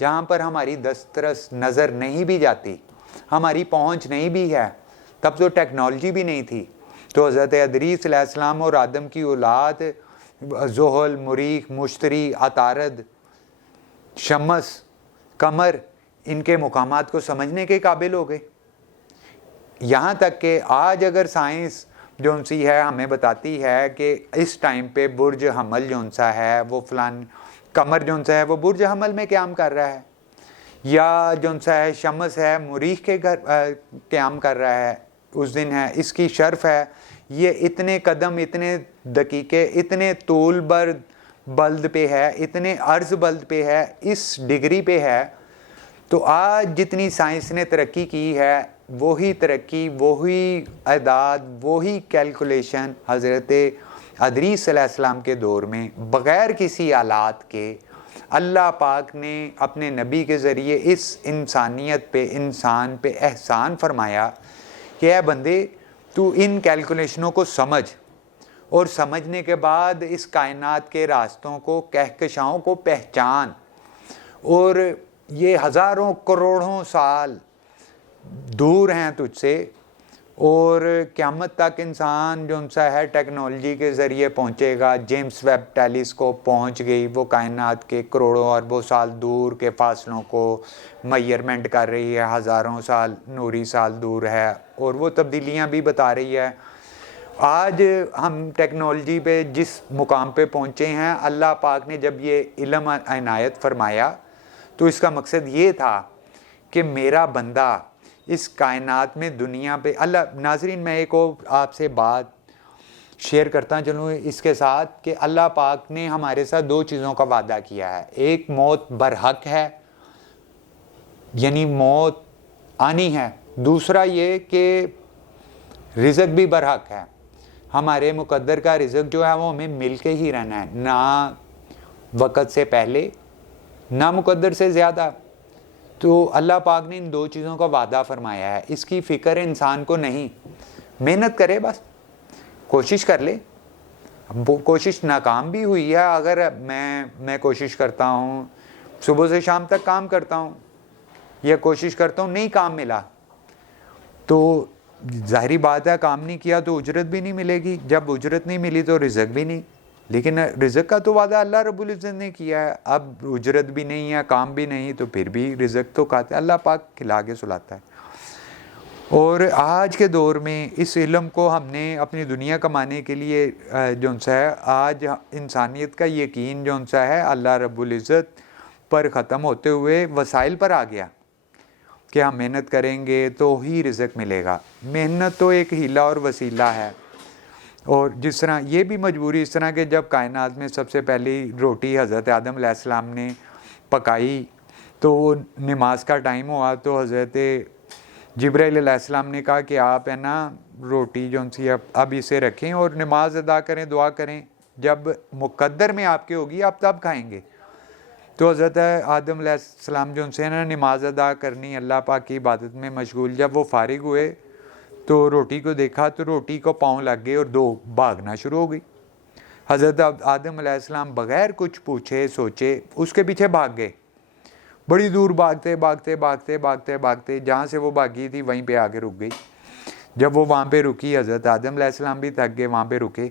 جہاں پر ہماری دسترس نظر نہیں بھی جاتی, ہماری پہنچ نہیں بھی ہے, تب تو ٹیکنالوجی بھی نہیں تھی, تو حضرت ادریس علیہ السلام اور آدم کی اولاد زحل, مریخ, مشتری, عطارد, شمس, قمر, ان کے مقامات کو سمجھنے کے قابل ہو گئے. یہاں تک کہ آج اگر سائنس جون سی ہے ہمیں بتاتی ہے کہ اس ٹائم پہ برج حمل جون سا ہے وہ فلان, قمر جون سا ہے وہ برج حمل میں قیام کر رہا ہے, یا جون سا ہے شمس ہے مریخ کے گھر قیام کر رہا ہے, اس دن ہے, اس کی شرف ہے, یہ اتنے قدم, اتنے دقیقے, اتنے طول بلد پہ ہے, اتنے عرض بلد پہ ہے, اس ڈگری پہ ہے. تو آج جتنی سائنس نے ترقی کی ہے وہی ترقی, وہی اعداد, وہی کیلکولیشن حضرت ادریس علیہ السلام کے دور میں بغیر کسی آلات کے اللہ پاک نے اپنے نبی کے ذریعے اس انسانیت پہ, انسان پہ احسان فرمایا کہ اے بندے تو ان کیلکولیشنوں کو سمجھ, اور سمجھنے کے بعد اس کائنات کے راستوں کو, کہکشاؤں کو پہچان. اور یہ ہزاروں کروڑوں سال دور ہیں تجھ سے, اور قیامت تک انسان جو ان سا ہے ٹیکنالوجی کے ذریعے پہنچے گا. جیمس ویب ٹیلیسکوپ پہنچ گئی, وہ کائنات کے کروڑوں اربوں سال دور کے فاصلوں کو میئرمنٹ کر رہی ہے, ہزاروں سال نوری سال دور ہے, اور وہ تبدیلیاں بھی بتا رہی ہے. آج ہم ٹیکنالوجی پہ جس مقام پہ پہنچے ہیں, اللہ پاک نے جب یہ علم عنایت فرمایا تو اس کا مقصد یہ تھا کہ میرا بندہ اس کائنات میں, دنیا پہ اللہ. ناظرین میں ایک اور آپ سے بات شیئر کرتا چلوں اس کے ساتھ کہ اللہ پاک نے ہمارے ساتھ 2 چیزوں کا وعدہ کیا ہے. ایک موت برحق ہے, یعنی موت آنی ہے. دوسرا یہ کہ رزق بھی برحق ہے. ہمارے مقدر کا رزق جو ہے وہ ہمیں مل کے ہی رہنا ہے, نہ وقت سے پہلے نہ مقدر سے زیادہ. تو اللہ پاک نے ان 2 چیزوں کا وعدہ فرمایا ہے. اس کی فکر انسان کو نہیں, محنت کرے, بس کوشش کر لے. وہ کوشش ناکام بھی ہوئی ہے. اگر میں کوشش کرتا ہوں, صبح سے شام تک کام کرتا ہوں, یا کوشش کرتا ہوں, نہیں کام ملا, تو ظاہری بات ہے کام نہیں کیا تو اجرت بھی نہیں ملے گی. جب اجرت نہیں ملی تو رزق بھی نہیں. لیکن رزق کا تو وعدہ اللہ رب العزت نے کیا ہے. اب اجرت بھی نہیں ہے, کام بھی نہیں, تو پھر بھی رزق تو کھاتے, اللہ پاک کھلا کے سلاتا ہے. اور آج کے دور میں اس علم کو ہم نے اپنی دنیا کمانے کے لیے جون سا ہے, آج انسانیت کا یقین جون سا ہے اللہ رب العزت پر ختم ہوتے ہوئے وسائل پر آ گیا کہ ہم محنت کریں گے تو ہی رزق ملے گا. محنت تو ایک ہیلہ اور وسیلہ ہے. اور جس طرح یہ بھی مجبوری, اس طرح کہ جب کائنات میں سب سے پہلی روٹی حضرت آدم علیہ السلام نے پکائی تو وہ نماز کا ٹائم ہوا, تو حضرت جبرائیل علیہ السلام نے کہا کہ آپ ہے نا روٹی جو سی اب اسے رکھیں اور نماز ادا کریں, دعا کریں, جب مقدر میں آپ کے ہوگی آپ تب کھائیں گے. تو حضرت آدم علیہ السلام جو ان سے نا نماز ادا کرنی, اللہ پاک کی عبادت میں مشغول, جب وہ فارغ ہوئے تو روٹی کو دیکھا تو روٹی کو پاؤں لگ گئے اور 2 بھاگنا شروع ہو گئی. حضرت آدم علیہ السلام بغیر کچھ پوچھے سوچے اس کے پیچھے بھاگ گئے. بڑی دور بھاگتے بھاگتے بھاگتے بھاگتے بھاگتے جہاں سے وہ بھاگی تھی وہیں پہ آگے رک گئی. جب وہ وہاں پہ رکی, حضرت آدم علیہ السلام بھی تھک گئے, وہاں پہ رکے,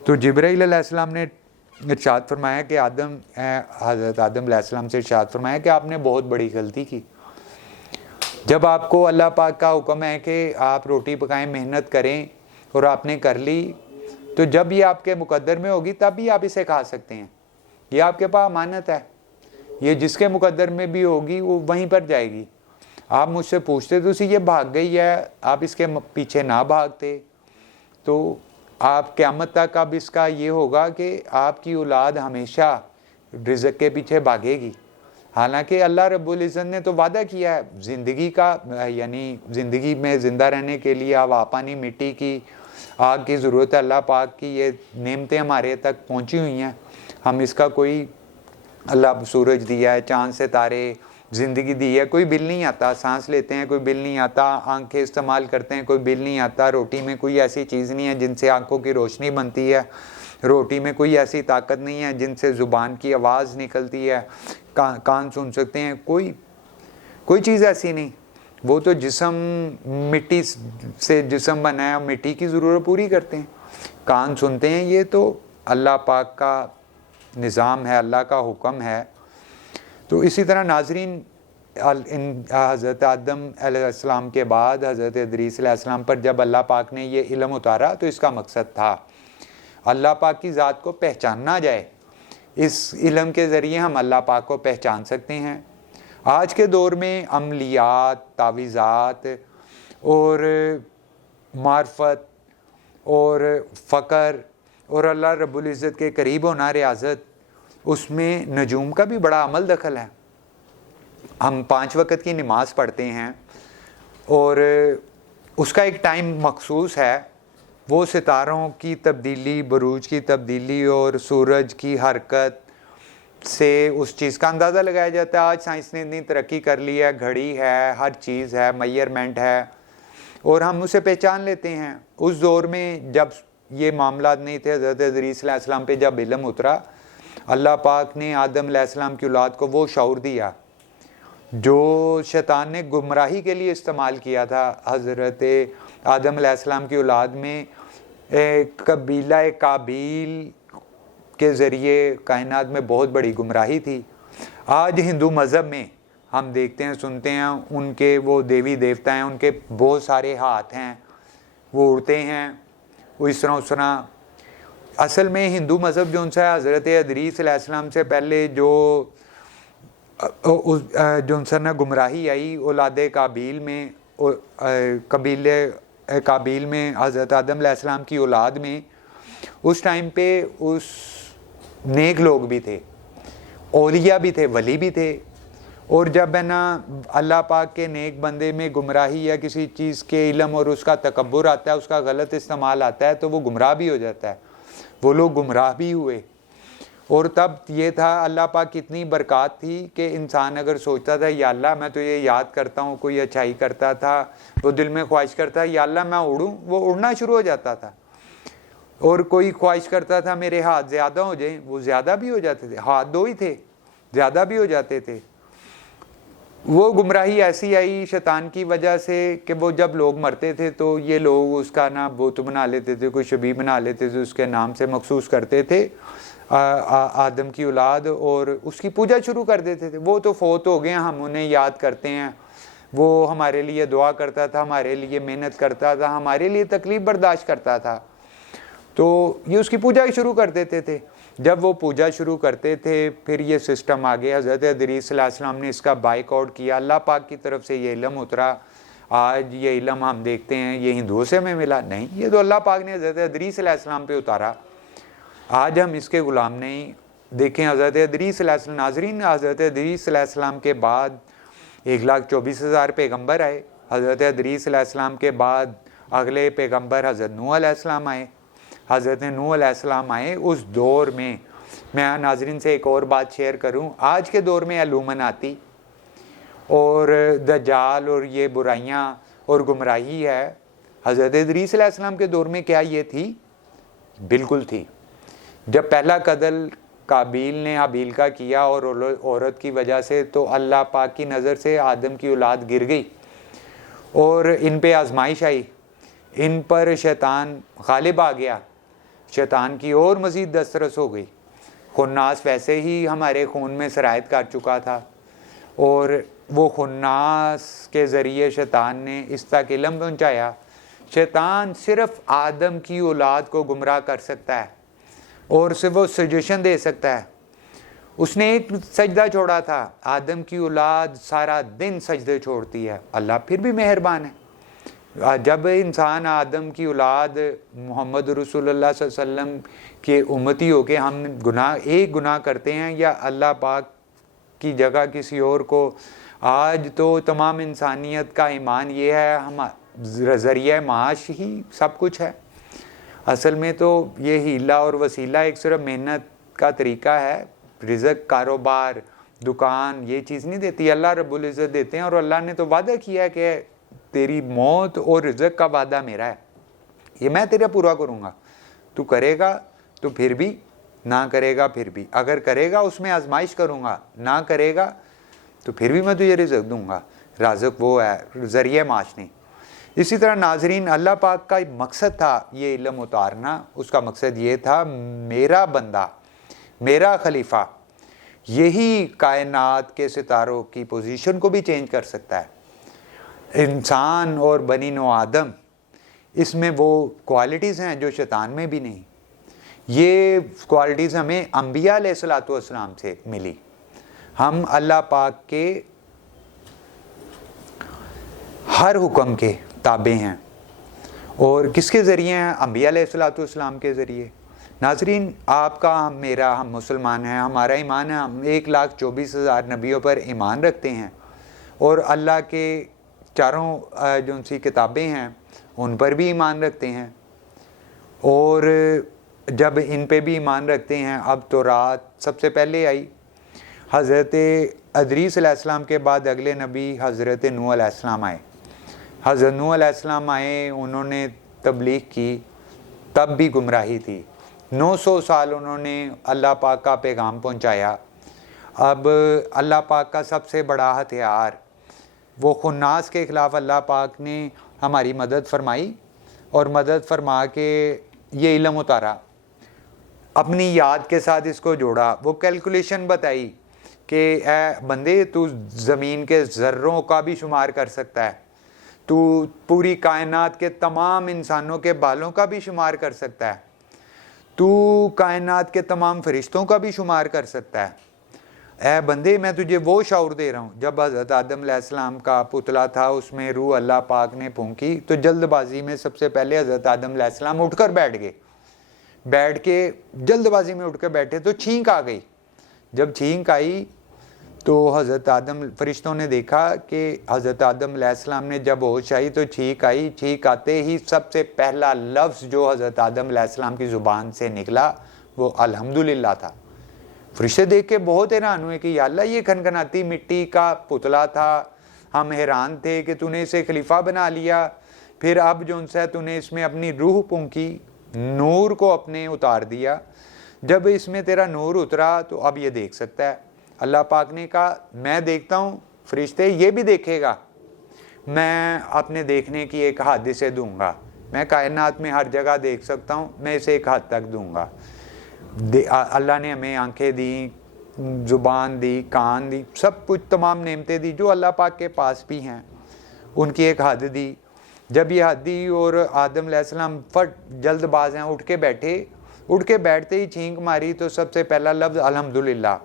تو جبرائیل علیہ السلام نے ارشاد فرمایا کہ حضرت آدم علیہ السلام سے ارشاد فرمایا کہ آپ نے بہت بڑی غلطی کی. جب آپ کو اللہ پاک کا حکم ہے کہ آپ روٹی پکائیں، محنت کریں، اور آپ نے کر لی، تو جب یہ آپ کے مقدر میں ہوگی تب ہی آپ اسے کھا سکتے ہیں. یہ آپ کے پاس امانت ہے، یہ جس کے مقدر میں بھی ہوگی وہ وہیں پر جائے گی. آپ مجھ سے پوچھتے تو یہ بھاگ گئی ہے، آپ اس کے پیچھے نہ بھاگتے تو آپ قیامت تک اب اس کا یہ ہوگا کہ آپ کی اولاد ہمیشہ رزق کے پیچھے بھاگے گی. حالانکہ اللہ رب العزت نے تو وعدہ کیا ہے زندگی کا، یعنی زندگی میں زندہ رہنے کے لیے ہوا پانی مٹی کی آگ کی ضرورت ہے. اللہ پاک کی یہ نعمتیں ہمارے تک پہنچی ہوئی ہیں، ہم اس کا کوئی، اللہ سورج دیا ہے، چاند ستارے، زندگی دی ہے، کوئی بل نہیں آتا. سانس لیتے ہیں کوئی بل نہیں آتا، آنکھیں استعمال کرتے ہیں کوئی بل نہیں آتا. روٹی میں کوئی ایسی چیز نہیں ہے جن سے آنکھوں کی روشنی بنتی ہے. روٹی میں کوئی ایسی طاقت نہیں ہے جن سے زبان کی آواز نکلتی ہے، کان سن سکتے ہیں. کوئی چیز ایسی نہیں. وہ تو جسم مٹی سے جسم بنا ہے، مٹی کی ضرورت پوری کرتے ہیں، کان سنتے ہیں. یہ تو اللہ پاک کا نظام ہے، اللہ کا حکم ہے. تو اسی طرح ناظرین، حضرت آدم علیہ السلام کے بعد حضرت ادریس علیہ السلام پر جب اللہ پاک نے یہ علم اتارا تو اس کا مقصد تھا اللہ پاک کی ذات کو پہچاننا جائے. اس علم کے ذریعے ہم اللہ پاک کو پہچان سکتے ہیں. آج کے دور میں عملیات، تعویذات اور معرفت اور فقر اور اللہ رب العزت کے قریب ہونا، ریاضت، اس میں نجوم کا بھی بڑا عمل دخل ہے. ہم 5 وقت کی نماز پڑھتے ہیں اور اس کا ایک ٹائم مخصوص ہے. وہ ستاروں کی تبدیلی، بروج کی تبدیلی اور سورج کی حرکت سے اس چیز کا اندازہ لگایا جاتا ہے. آج سائنس نے اتنی ترقی کر لی ہے، گھڑی ہے، ہر چیز ہے، میئرمنٹ ہے، اور ہم اسے پہچان لیتے ہیں. اس دور میں جب یہ معاملات نہیں تھے، حضرت ادریس علیہ السلام پہ جب علم اترا، اللہ پاک نے آدم علیہ السلام کی اولاد کو وہ شعور دیا جو شیطان نے گمراہی کے لیے استعمال کیا تھا. حضرت آدم علیہ السلام کی اولاد میں قبیلہ قابیل کے ذریعے کائنات میں بہت بڑی گمراہی تھی. آج ہندو مذہب میں ہم دیکھتے ہیں، سنتے ہیں، ان کے وہ دیوی دیوتا ہیں، ان کے بہت سارے ہاتھ ہیں، وہ اڑتے ہیں، وہ اس طرح. اصل میں ہندو مذہب جو ان سے حضرت ادریس علیہ السلام سے پہلے جو ان سے نا گمراہی آئی اولاد قابیل میں، قبیلے قابیل میں، حضرت آدم علیہ السلام کی اولاد میں، اس ٹائم پہ اس نیک لوگ بھی تھے، اولیاء بھی تھے، ولی بھی تھے. اور جب ہے نا اللہ پاک کے نیک بندے میں گمراہی یا کسی چیز کے علم اور اس کا تکبر آتا ہے، اس کا غلط استعمال آتا ہے، تو وہ گمراہ بھی ہو جاتا ہے. وہ لوگ گمراہ بھی ہوئے. اور تب یہ تھا، اللہ پاک کی اتنی برکات تھی کہ انسان اگر سوچتا تھا یا اللہ میں تو یہ یاد کرتا ہوں، کوئی اچھائی کرتا تھا، وہ دل میں خواہش کرتا یا اللہ میں اڑوں، وہ اڑنا شروع ہو جاتا تھا. اور کوئی خواہش کرتا تھا میرے ہاتھ زیادہ ہو جائیں، وہ زیادہ بھی ہو جاتے تھے. ہاتھ 2 ہی تھے، زیادہ بھی ہو جاتے تھے. وہ گمراہی ایسی آئی شیطان کی وجہ سے کہ وہ جب لوگ مرتے تھے تو یہ لوگ اس کا نا بت بنا لیتے تھے، کوئی شبیہ بنا لیتے تھے، اس کے نام سے مخصوص کرتے تھے آدم کی اولاد، اور اس کی پوجا شروع کر دیتے تھے. وہ تو فوت ہو گئے، ہم انہیں یاد کرتے ہیں، وہ ہمارے لیے دعا کرتا تھا، ہمارے لیے محنت کرتا تھا، ہمارے لیے تکلیف برداشت کرتا تھا، تو یہ اس کی پوجا شروع کر دیتے تھے. جب وہ پوجا شروع کرتے تھے پھر یہ سسٹم آگے. حضرت ادریس علیہ السلام نے اس کا بائک آؤٹ کیا. اللہ پاک کی طرف سے یہ علم اترا. آج یہ علم ہم دیکھتے ہیں یہ ہندوؤں سے میں ملا نہیں، یہ تو اللہ پاک نے حضرت ادریس علیہ السلام پہ اتارا. آج ہم اس کے غلام نہیں. دیکھیں حضرت ادریس علیہ السلام، ناظرین، حضرت ادریس علیہ السلام کے بعد 1,24,000 پیغمبر آئے. حضرت ادریس علیہ السلام کے بعد اگلے پیغمبر حضرت نوح علیہ السلام آئے. حضرت نوح علیہ السلام آئے. اس دور میں ناظرین سے ایک اور بات شیئر کروں. آج کے دور میں الومناتی اور دجال اور یہ برائیاں اور گمراہی ہے. حضرت ادریس علیہ السلام کے دور میں کیا یہ تھی؟ بالکل تھی. جب پہلا قتل قابیل نے حابیل کا کیا اور عورت کی وجہ سے، تو اللہ پاک کی نظر سے آدم کی اولاد گر گئی اور ان پہ آزمائش آئی. ان پر شیطان غالب آ گیا، شیطان کی اور مزید دسترس ہو گئی. خناس ویسے ہی ہمارے خون میں سرایت کر چکا تھا، اور وہ خناس کے ذریعے شیطان نے اس تک علم پہنچایا. شیطان صرف آدم کی اولاد کو گمراہ کر سکتا ہے اور صرف وہ سجیشن دے سکتا ہے. اس نے ایک سجدہ چھوڑا تھا، آدم کی اولاد سارا دن سجدے چھوڑتی ہے، اللہ پھر بھی مہربان ہے. جب انسان آدم کی اولاد محمد رسول اللہ صلی اللہ علیہ وسلم کے امتی ہو کے ہم ایک گناہ کرتے ہیں یا اللہ پاک کی جگہ کسی اور کو، آج تو تمام انسانیت کا ایمان یہ ہے ہم ذریعہ معاش ہی سب کچھ ہے. اصل میں تو یہ ہیلہ اور وسیلہ ایک صرف محنت کا طریقہ ہے. رزق، کاروبار، دکان یہ چیز نہیں دیتی، اللہ رب العزت دیتے ہیں. اور اللہ نے تو وعدہ کیا ہے کہ تیری موت اور رزق کا وعدہ میرا ہے، یہ میں تیرا پورا کروں گا. تو کرے گا تو پھر بھی، نہ کرے گا پھر بھی. اگر کرے گا اس میں آزمائش کروں گا، نہ کرے گا تو پھر بھی میں تجھے رزق دوں گا. رازق وہ ہے، ذریعہ معاش نہیں. اسی طرح ناظرین، اللہ پاک کا مقصد تھا یہ علم اتارنا. اس کا مقصد یہ تھا میرا بندہ، میرا خلیفہ یہی کائنات کے ستاروں کی پوزیشن کو بھی چینج کر سکتا ہے. انسان اور بنی نوع آدم، اس میں وہ کوالٹیز ہیں جو شیطان میں بھی نہیں. یہ کوالٹیز ہمیں انبیاء علیہ الصلوۃ والسلام سے ملی. ہم اللہ پاک کے ہر حکم کے تابع ہیں. اور کس کے ذریعے ہیں؟ انبیاء علیہ الصلوۃ والسلام کے ذریعے. ناظرین، آپ کا، میرا، ہم مسلمان ہیں، ہمارا ایمان ہے، ہم 1,24,000 نبیوں پر ایمان رکھتے ہیں، اور اللہ کے چاروں جو ان سی کتابیں ہیں ان پر بھی ایمان رکھتے ہیں. اور جب ان پہ بھی ایمان رکھتے ہیں، اب تورات سب سے پہلے آئی. حضرت ادریس علیہ السلام کے بعد اگلے نبی حضرت نوح علیہ السلام آئے. حضرت نوح علیہ السلام آئے، انہوں نے تبلیغ کی، تب بھی گمراہی تھی. 900 سال انہوں نے اللہ پاک کا پیغام پہنچایا. اب اللہ پاک کا سب سے بڑا ہتھیار، وہ خناس کے خلاف اللہ پاک نے ہماری مدد فرمائی، اور مدد فرما کے یہ علم اتارا. اپنی یاد کے ساتھ اس کو جوڑا. وہ کیلکولیشن بتائی کہ اے بندے، تو زمین کے ذروں کا بھی شمار کر سکتا ہے، تو پوری کائنات کے تمام انسانوں کے بالوں کا بھی شمار کر سکتا ہے، تو کائنات کے تمام فرشتوں کا بھی شمار کر سکتا ہے. اے بندے، میں تجھے وہ شعور دے رہا ہوں. جب حضرت آدم علیہ السلام کا پتلا تھا، اس میں روح اللہ پاک نے پھونکی، تو جلد بازی میں سب سے پہلے حضرت آدم علیہ السلام اٹھ کر بیٹھ گئے. بیٹھ کے جلد بازی میں اٹھ کر بیٹھے تو چھینک آ گئی. جب چھینک آئی تو حضرت آدم، فرشتوں نے دیکھا کہ حضرت آدم علیہ السلام نے جب ہوش آئی تو چھینک آئی. چھینک آتے ہی سب سے پہلا لفظ جو حضرت آدم علیہ السلام کی زبان سے نکلا وہ الحمدللہ تھا. فرشتے دیکھ کے بہت حیران ہوئے کہ یا اللہ، یہ کھنکھناتی مٹی کا پتلا تھا، ہم حیران تھے کہ تو نے اسے خلیفہ بنا لیا، پھر اب جو انسا تو نے اس میں اپنی روح پھونکی، نور کو اپنے اتار دیا. جب اس میں تیرا نور اترا تو اب یہ دیکھ سکتا ہے. اللہ پاک نے کہا میں دیکھتا ہوں، فرشتے یہ بھی دیکھے گا. میں اپنے دیکھنے کی ایک حد سے دوں گا، میں کائنات میں ہر جگہ دیکھ سکتا ہوں، میں اسے ایک حد تک دوں گا. اللہ نے ہمیں آنکھیں دی، زبان دی، کان دی، سب کچھ تمام نعمتیں دی جو اللہ پاک کے پاس بھی ہیں. ان کی ایک حد دی. جب یہ حد دی اور آدم علیہ السلام فٹ جلد باز ہیں، اٹھ کے بیٹھے. اٹھ کے بیٹھتے ہی چھینک ماری تو سب سے پہلا لفظ الحمدللہ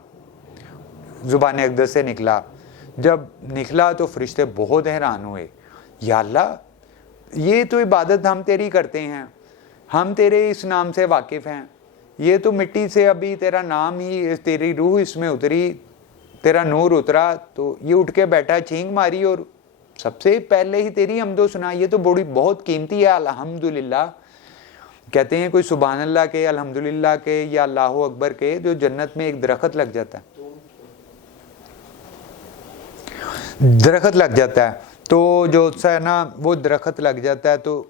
زبان اقدس سے نکلا. جب نکلا تو فرشتے بہت حیران ہوئے. یا اللہ، یہ تو عبادت ہم تیری کرتے ہیں، ہم تیرے اس نام سے واقف ہیں. یہ تو مٹی سے ابھی تیرا نام ہی، تیری روح اس میں اتری، تیرا نور اترا، تو یہ اٹھ کے بیٹھا، چھینک ماری اور سب سے پہلے ہی تیری حمد و ثنا. یہ تو بہت قیمتی ہے الحمدللہ. کہتے ہیں کوئی سبحان اللہ کے، الحمدللہ کے یا اللہ اکبر کے، جو جنت میں ایک درخت لگ جاتا ہے، درخت لگ جاتا ہے، تو جو ہے نا وہ درخت لگ جاتا ہے. تو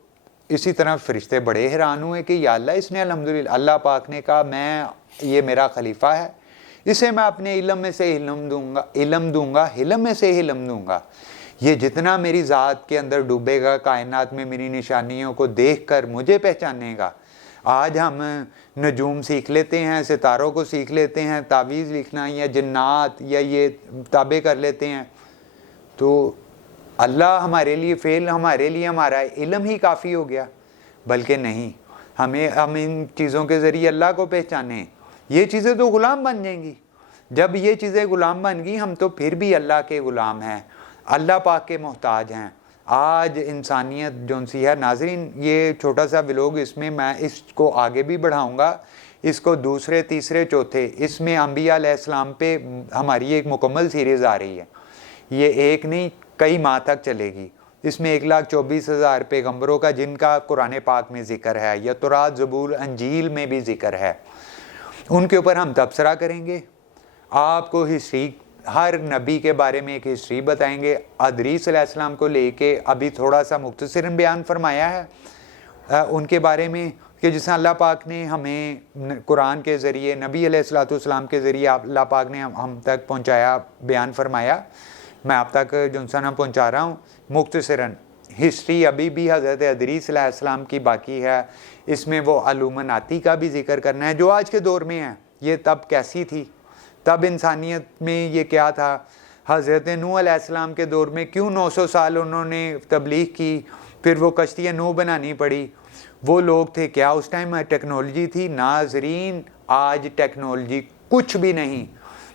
اسی طرح فرشتے بڑے حیران ہوئے کہ یا اللہ، اس نے الحمدللہ. اللہ پاک نے کہا یہ میرا خلیفہ ہے، اسے میں اپنے علم میں سے علم دوں گا، علم میں سے علم دوں گا. یہ جتنا میری ذات کے اندر ڈوبے گا، کائنات میں میری نشانیوں کو دیکھ کر مجھے پہچانے گا، آج ہم نجوم سیکھ لیتے ہیں، ستاروں کو سیکھ لیتے ہیں، تعویذ لکھنا یا جنات یا یہ تابع کر لیتے ہیں، تو اللہ ہمارے لیے فعل، ہمارے لیے ہمارا علم ہی کافی ہو گیا؟ بلکہ نہیں، ہم ان چیزوں کے ذریعے اللہ کو پہچانیں۔ یہ چیزیں تو غلام بن جائیں گی۔ جب یہ چیزیں غلام بن گئی، ہم تو پھر بھی اللہ کے غلام ہیں، اللہ پاک کے محتاج ہیں۔ آج انسانیت جو سی ہے، ناظرین یہ چھوٹا سا ولاگ، اس میں اس کو آگے بھی بڑھاؤں گا، اس کو دوسرے تیسرے چوتھے، اس میں انبیاء علیہ السلام پہ ہماری ایک مکمل سیریز آ رہی ہے۔ یہ ایک نہیں، کئی ماہ تک چلے گی۔ اس میں 1,24,000 پیغمبروں کا جن کا قرآن پاک میں ذکر ہے یا تورات، زبور، انجیل میں بھی ذکر ہے، ان کے اوپر ہم تبصرہ کریں گے۔ آپ کو ہسٹری، ہر نبی کے بارے میں ایک ہسٹری بتائیں گے۔ ادریس علیہ السلام کو لے کے ابھی تھوڑا سا مختصراً بیان فرمایا ہے ان کے بارے میں، کہ جس اللہ پاک نے ہمیں قرآن کے ذریعے، نبی علیہ الصلوۃ والسلام کے ذریعے اللہ پاک نے ہم تک پہنچایا، بیان فرمایا۔ میں آپ تک جو سا پہنچا رہا ہوں مختصراً۔ ہسٹری ابھی بھی حضرت ادریس علیہ السلام کی باقی ہے۔ اس میں وہ علومناتی کا بھی ذکر کرنا ہے جو آج کے دور میں ہے، یہ تب کیسی تھی، تب انسانیت میں یہ کیا تھا۔ حضرت نوح علیہ السلام کے دور میں کیوں 900 سال انہوں نے تبلیغ کی، پھر وہ کشتی نوح بنانی پڑی، وہ لوگ تھے کیا اس ٹائم ٹیکنالوجی تھی؟ ناظرین آج ٹیکنالوجی کچھ بھی نہیں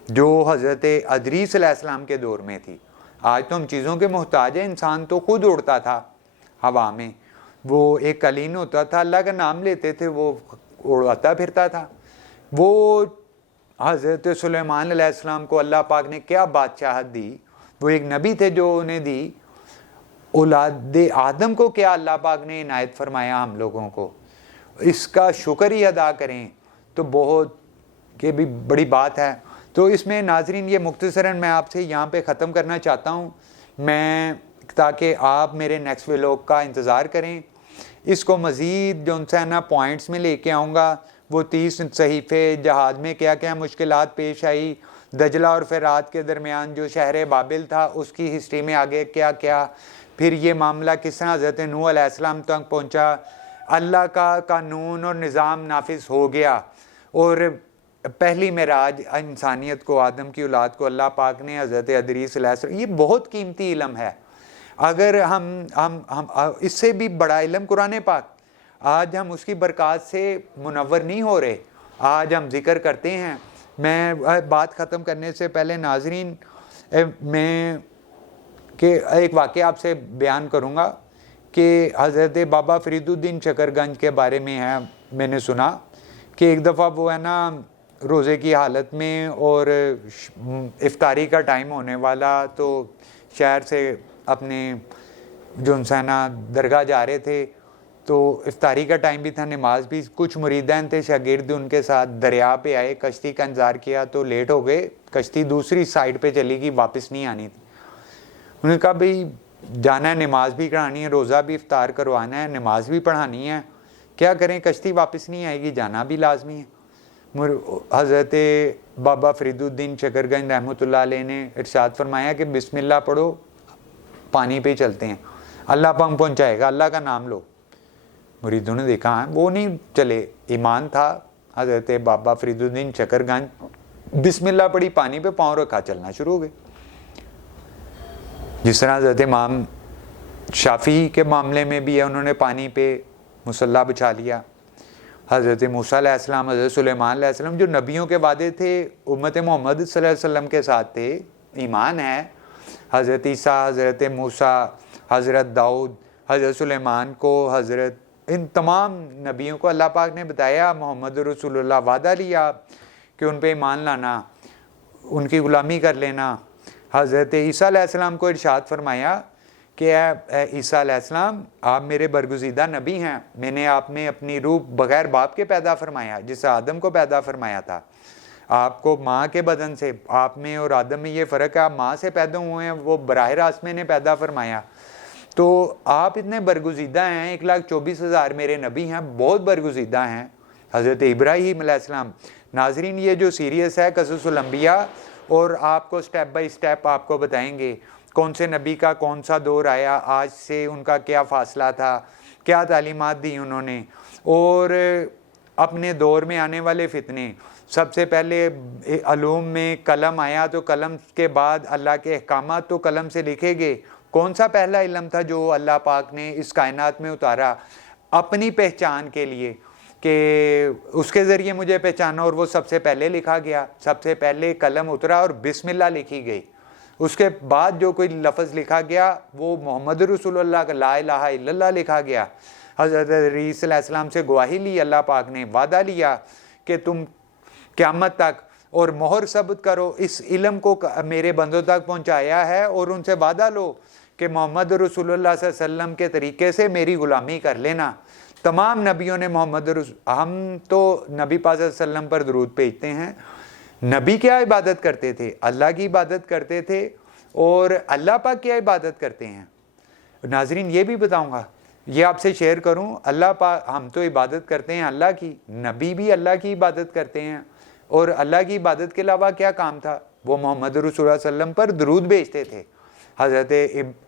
جو حضرت ادریس علیہ السلام کے دور میں تھی۔ آج تو ہم چیزوں کے محتاج ہیں۔ انسان تو خود اڑتا تھا ہوا میں، وہ ایک قلین ہوتا تھا، اللہ کا نام لیتے تھے، وہ اڑاتا پھرتا تھا۔ وہ حضرت سلیمان علیہ السلام کو اللہ پاک نے کیا بادشاہت دی، وہ ایک نبی تھے جو انہیں دی۔ اولاد آدم کو کیا اللہ پاک نے عنایت فرمایا ہم لوگوں کو، اس کا شکر ہی ادا کریں تو بہت کہ بھی بڑی بات ہے۔ تو اس میں ناظرین یہ مختصراً میں آپ سے یہاں پہ ختم کرنا چاہتا ہوں، میں تاکہ آپ میرے نیکسٹ ولاگ کا انتظار کریں۔ اس کو مزید جو ہے نا پوائنٹس میں لے کے آؤں گا، وہ 30 صحیفے، جہاد میں کیا کیا مشکلات پیش آئی، دجلہ اور فرات کے درمیان جو شہر بابل تھا اس کی ہسٹری میں آگے کیا کیا، پھر یہ معاملہ کس طرح حضرت نوح علیہ السلام تک پہنچا، اللہ کا قانون اور نظام نافذ ہو گیا، اور پہلی معراج انسانیت کو، آدم کی اولاد کو اللہ پاک نے حضرت ادریس علیہ السلام، یہ بہت قیمتی علم ہے۔ اگر ہم اس سے بھی بڑا علم قرآن پاک، آج ہم اس کی برکات سے منور نہیں ہو رہے، آج ہم ذکر کرتے ہیں۔ میں بات ختم کرنے سے پہلے ناظرین میں کہ ایک واقعہ آپ سے بیان کروں گا کہ حضرت بابا فرید الدین شکر گنج کے بارے میں ہے۔ میں نے سنا کہ ایک دفعہ وہ ہے نا روزے کی حالت میں اور افطاری کا ٹائم ہونے والا، تو شہر سے اپنے جو نا درگاہ جا رہے تھے، تو افطاری کا ٹائم بھی تھا، نماز بھی، کچھ مریدین تھے شاگرد ان کے ساتھ، دریا پہ آئے، کشتی کا انتظار کیا تو لیٹ ہو گئے، کشتی دوسری سائڈ پہ چلی گئی، واپس نہیں آنی تھی۔ انہوں نے کہا بھئی جانا ہے، نماز بھی کرانی ہے، روزہ بھی افطار کروانا ہے، نماز بھی پڑھانی ہے، کیا کریں، کشتی واپس نہیں آئے گی، جانا بھی لازمی ہے۔ حضرت بابا فرید الدین شکر گنج رحمۃ اللہ علیہ نے ارشاد فرمایا کہ بسم اللہ پڑھو، پانی پہ چلتے ہیں، اللہ پنگ پہنچائے گا، اللہ کا نام لو۔ مریدوں نے دیکھا ہے وہ نہیں چلے، ایمان تھا حضرت بابا فرید الدین شکر گنج، بسم اللہ پڑھی، پانی پہ پاؤں رکھا، چلنا شروع ہو گئے۔ جس طرح حضرت امام شافعی کے معاملے میں بھی ہے، انہوں نے پانی پہ مصلی بچھا لیا۔ حضرت موسیٰ علیہ السلام، حضرت سلیمان علیہ السلام جو نبیوں کے وعدے تھے امت محمد صلی اللہ علیہ وسلم کے ساتھ تھے، ایمان ہے۔ حضرت عیسیٰ، حضرت موسیٰ، حضرت داؤد، حضرت سلیمان کو، حضرت ان تمام نبیوں کو اللہ پاک نے بتایا، محمد رسول اللہ وعدہ لیا کہ ان پہ ایمان لانا، ان کی غلامی کر لینا۔ حضرت عیسیٰ علیہ السلام کو ارشاد فرمایا کہ اے عیسیٰ علیہ السلام، آپ میرے برگزیدہ نبی ہیں، میں نے آپ میں اپنی روح بغیر باپ کے پیدا فرمایا، جس سے آدم کو پیدا فرمایا تھا، آپ کو ماں کے بدن سے، آپ میں اور آدم میں یہ فرق ہے، آپ ماں سے پیدا ہوئے ہیں، وہ براہ راست میں نے پیدا فرمایا، تو آپ اتنے برگزیدہ ہیں، 1,24,000 میرے نبی ہیں، بہت برگزیدہ ہیں۔ حضرت ابراہیم علیہ السلام، ناظرین یہ جو سیریز ہے قصص الانبیاء، اور آپ کو سٹیپ بائی سٹیپ آپ کو بتائیں گے کون سے نبی کا کون سا دور آیا، آج سے ان کا کیا فاصلہ تھا، کیا تعلیمات دی انہوں نے، اور اپنے دور میں آنے والے فتنے، سب سے پہلے علوم میں قلم آیا تو قلم کے بعد اللہ کے احکامات تو قلم سے لکھے گئے۔ کون سا پہلا علم تھا جو اللہ پاک نے اس کائنات میں اتارا؟ اپنی پہچان کے لیے، کہ اس کے ذریعے مجھے پہچانا، اور وہ سب سے پہلے لکھا گیا۔ سب سے پہلے قلم اترا اور بسم اللہ لکھی گئی۔ اس کے بعد جو کوئی لفظ لکھا گیا وہ محمد رسول اللہ کا لا الہ الا اللہ لکھا گیا۔ حضرت عیسیٰ علیہ السلام سے گواہی لی اللہ پاک نے، وعدہ لیا کہ تم قیامت تک اور مہر ثبت کرو، اس علم کو میرے بندوں تک پہنچایا ہے، اور ان سے وعدہ لو کہ محمد رسول اللہ صلی اللہ علیہ وسلم کے طریقے سے میری غلامی کر لینا۔ تمام نبیوں نے ہم تو نبی پاک صلی اللہ علیہ وسلم پر درود بھیجتے ہیں۔ نبی کیا عبادت کرتے تھے؟ اللہ کی عبادت کرتے تھے، اور اللہ پاک کیا عبادت کرتے ہیں؟ ناظرین یہ بھی بتاؤں گا، یہ آپ سے شیئر کروں، اللہ پاک، ہم تو عبادت کرتے ہیں اللہ کی، نبی بھی اللہ کی عبادت کرتے ہیں، اور اللہ کی عبادت کے علاوہ کیا کام تھا؟ وہ محمد رسول اللہ صلی اللہ علیہ وسلم پر درود بھیجتے تھے۔ حضرت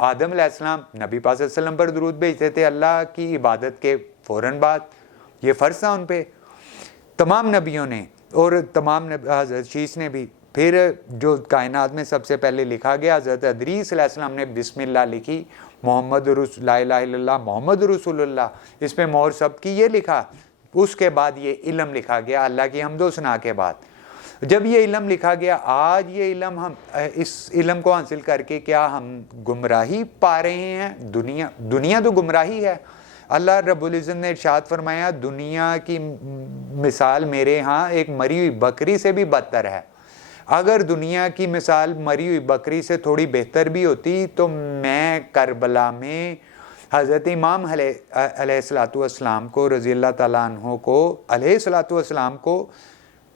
آدم علیہ السلام نبی پاک صلی اللہ علیہ وسلم پر درود بھیجتے تھے اللہ کی عبادت کے فوراً بعد، یہ فرض تھا ان پہ، تمام نبیوں نے، اور تمام حضرت شیش نے بھی۔ پھر جو کائنات میں سب سے پہلے لکھا گیا، حضرت ادریس علیہ السلام نے بسم اللہ لکھی، محمد رسول لا الہ الا اللہ محمد رسول اللہ، اس پہ مہر ثبت کی، یہ لکھا۔ اس کے بعد یہ علم لکھا گیا اللہ کی حمد و ثنا کے بعد۔ جب یہ علم لکھا گیا، آج یہ علم اس علم کو حاصل کر کے کیا ہم گمراہی پا رہے ہیں؟ دنیا تو گمراہی ہے۔ اللہ رب العزت نے ارشاد فرمایا، دنیا کی مثال میرے ہاں ایک مری ہوئی بکری سے بھی بدتر ہے۔ اگر دنیا کی مثال مری ہوئی بکری سے تھوڑی بہتر بھی ہوتی تو میں کربلا میں حضرت امام علیہ السلام کو رضی اللہ تعالیٰ عنہ کو علیہ السلام کو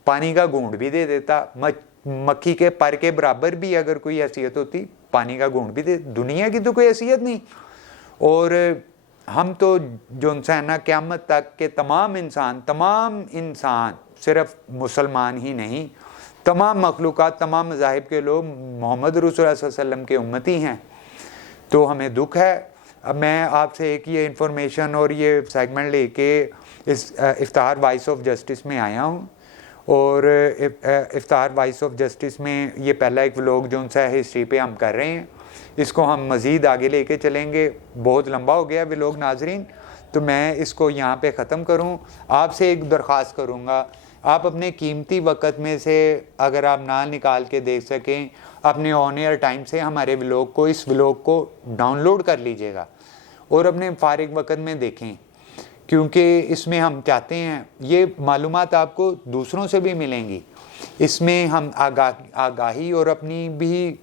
پانی کا گھونٹ بھی دے دیتا، مکھی کے پر کے برابر بھی اگر کوئی حیثیت ہوتی پانی کا گھونٹ بھی دے۔ دنیا کی تو کوئی حیثیت نہیں۔ اور ہم تو جو انسان قیامت تک کے تمام انسان صرف مسلمان ہی نہیں، تمام مخلوقات، تمام مذاہب کے لوگ محمد رسول اللہ صلی اللہ علیہ وسلم کے امتی ہیں۔ تو ہمیں دکھ ہے۔ اب میں آپ سے ایک یہ انفارمیشن اور یہ سیگمنٹ لے کے اس افطار وائس آف جسٹس میں آیا ہوں، اور افطار وائس آف جسٹس میں یہ پہلا ایک ولاگ جو ان سے ہسٹری پہ ہم کر رہے ہیں، اس کو ہم مزید آگے لے کے چلیں گے۔ بہت لمبا ہو گیا ولاگ ناظرین، تو میں اس کو یہاں پہ ختم کروں۔ آپ سے ایک درخواست کروں گا، آپ اپنے قیمتی وقت میں سے اگر آپ نہ نکال کے دیکھ سکیں، اپنے آن ایئر ٹائم سے ہمارے ولاگ کو، اس ولاگ کو ڈاؤن لوڈ کر لیجئے گا اور اپنے فارغ وقت میں دیکھیں، کیونکہ اس میں ہم چاہتے ہیں یہ معلومات آپ کو دوسروں سے بھی ملیں گی۔ اس میں ہم آگاہی اور اپنی بھی،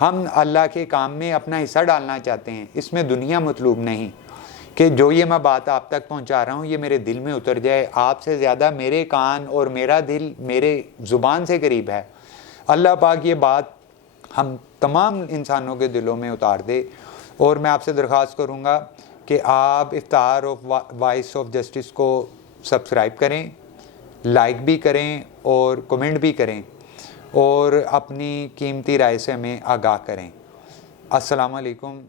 ہم اللہ کے کام میں اپنا حصہ ڈالنا چاہتے ہیں۔ اس میں دنیا مطلوب نہیں کہ جو یہ میں بات آپ تک پہنچا رہا ہوں یہ میرے دل میں اتر جائے۔ آپ سے زیادہ میرے کان اور میرا دل میرے زبان سے قریب ہے۔ اللہ پاک یہ بات ہم تمام انسانوں کے دلوں میں اتار دے۔ اور میں آپ سے درخواست کروں گا کہ آپ افطار آف وائس آف جسٹس کو سبسکرائب کریں، لائک بھی کریں اور کمنٹ بھی کریں، اور اپنی قیمتی رائے سے ہمیں آگاہ کریں۔ السلام علیکم۔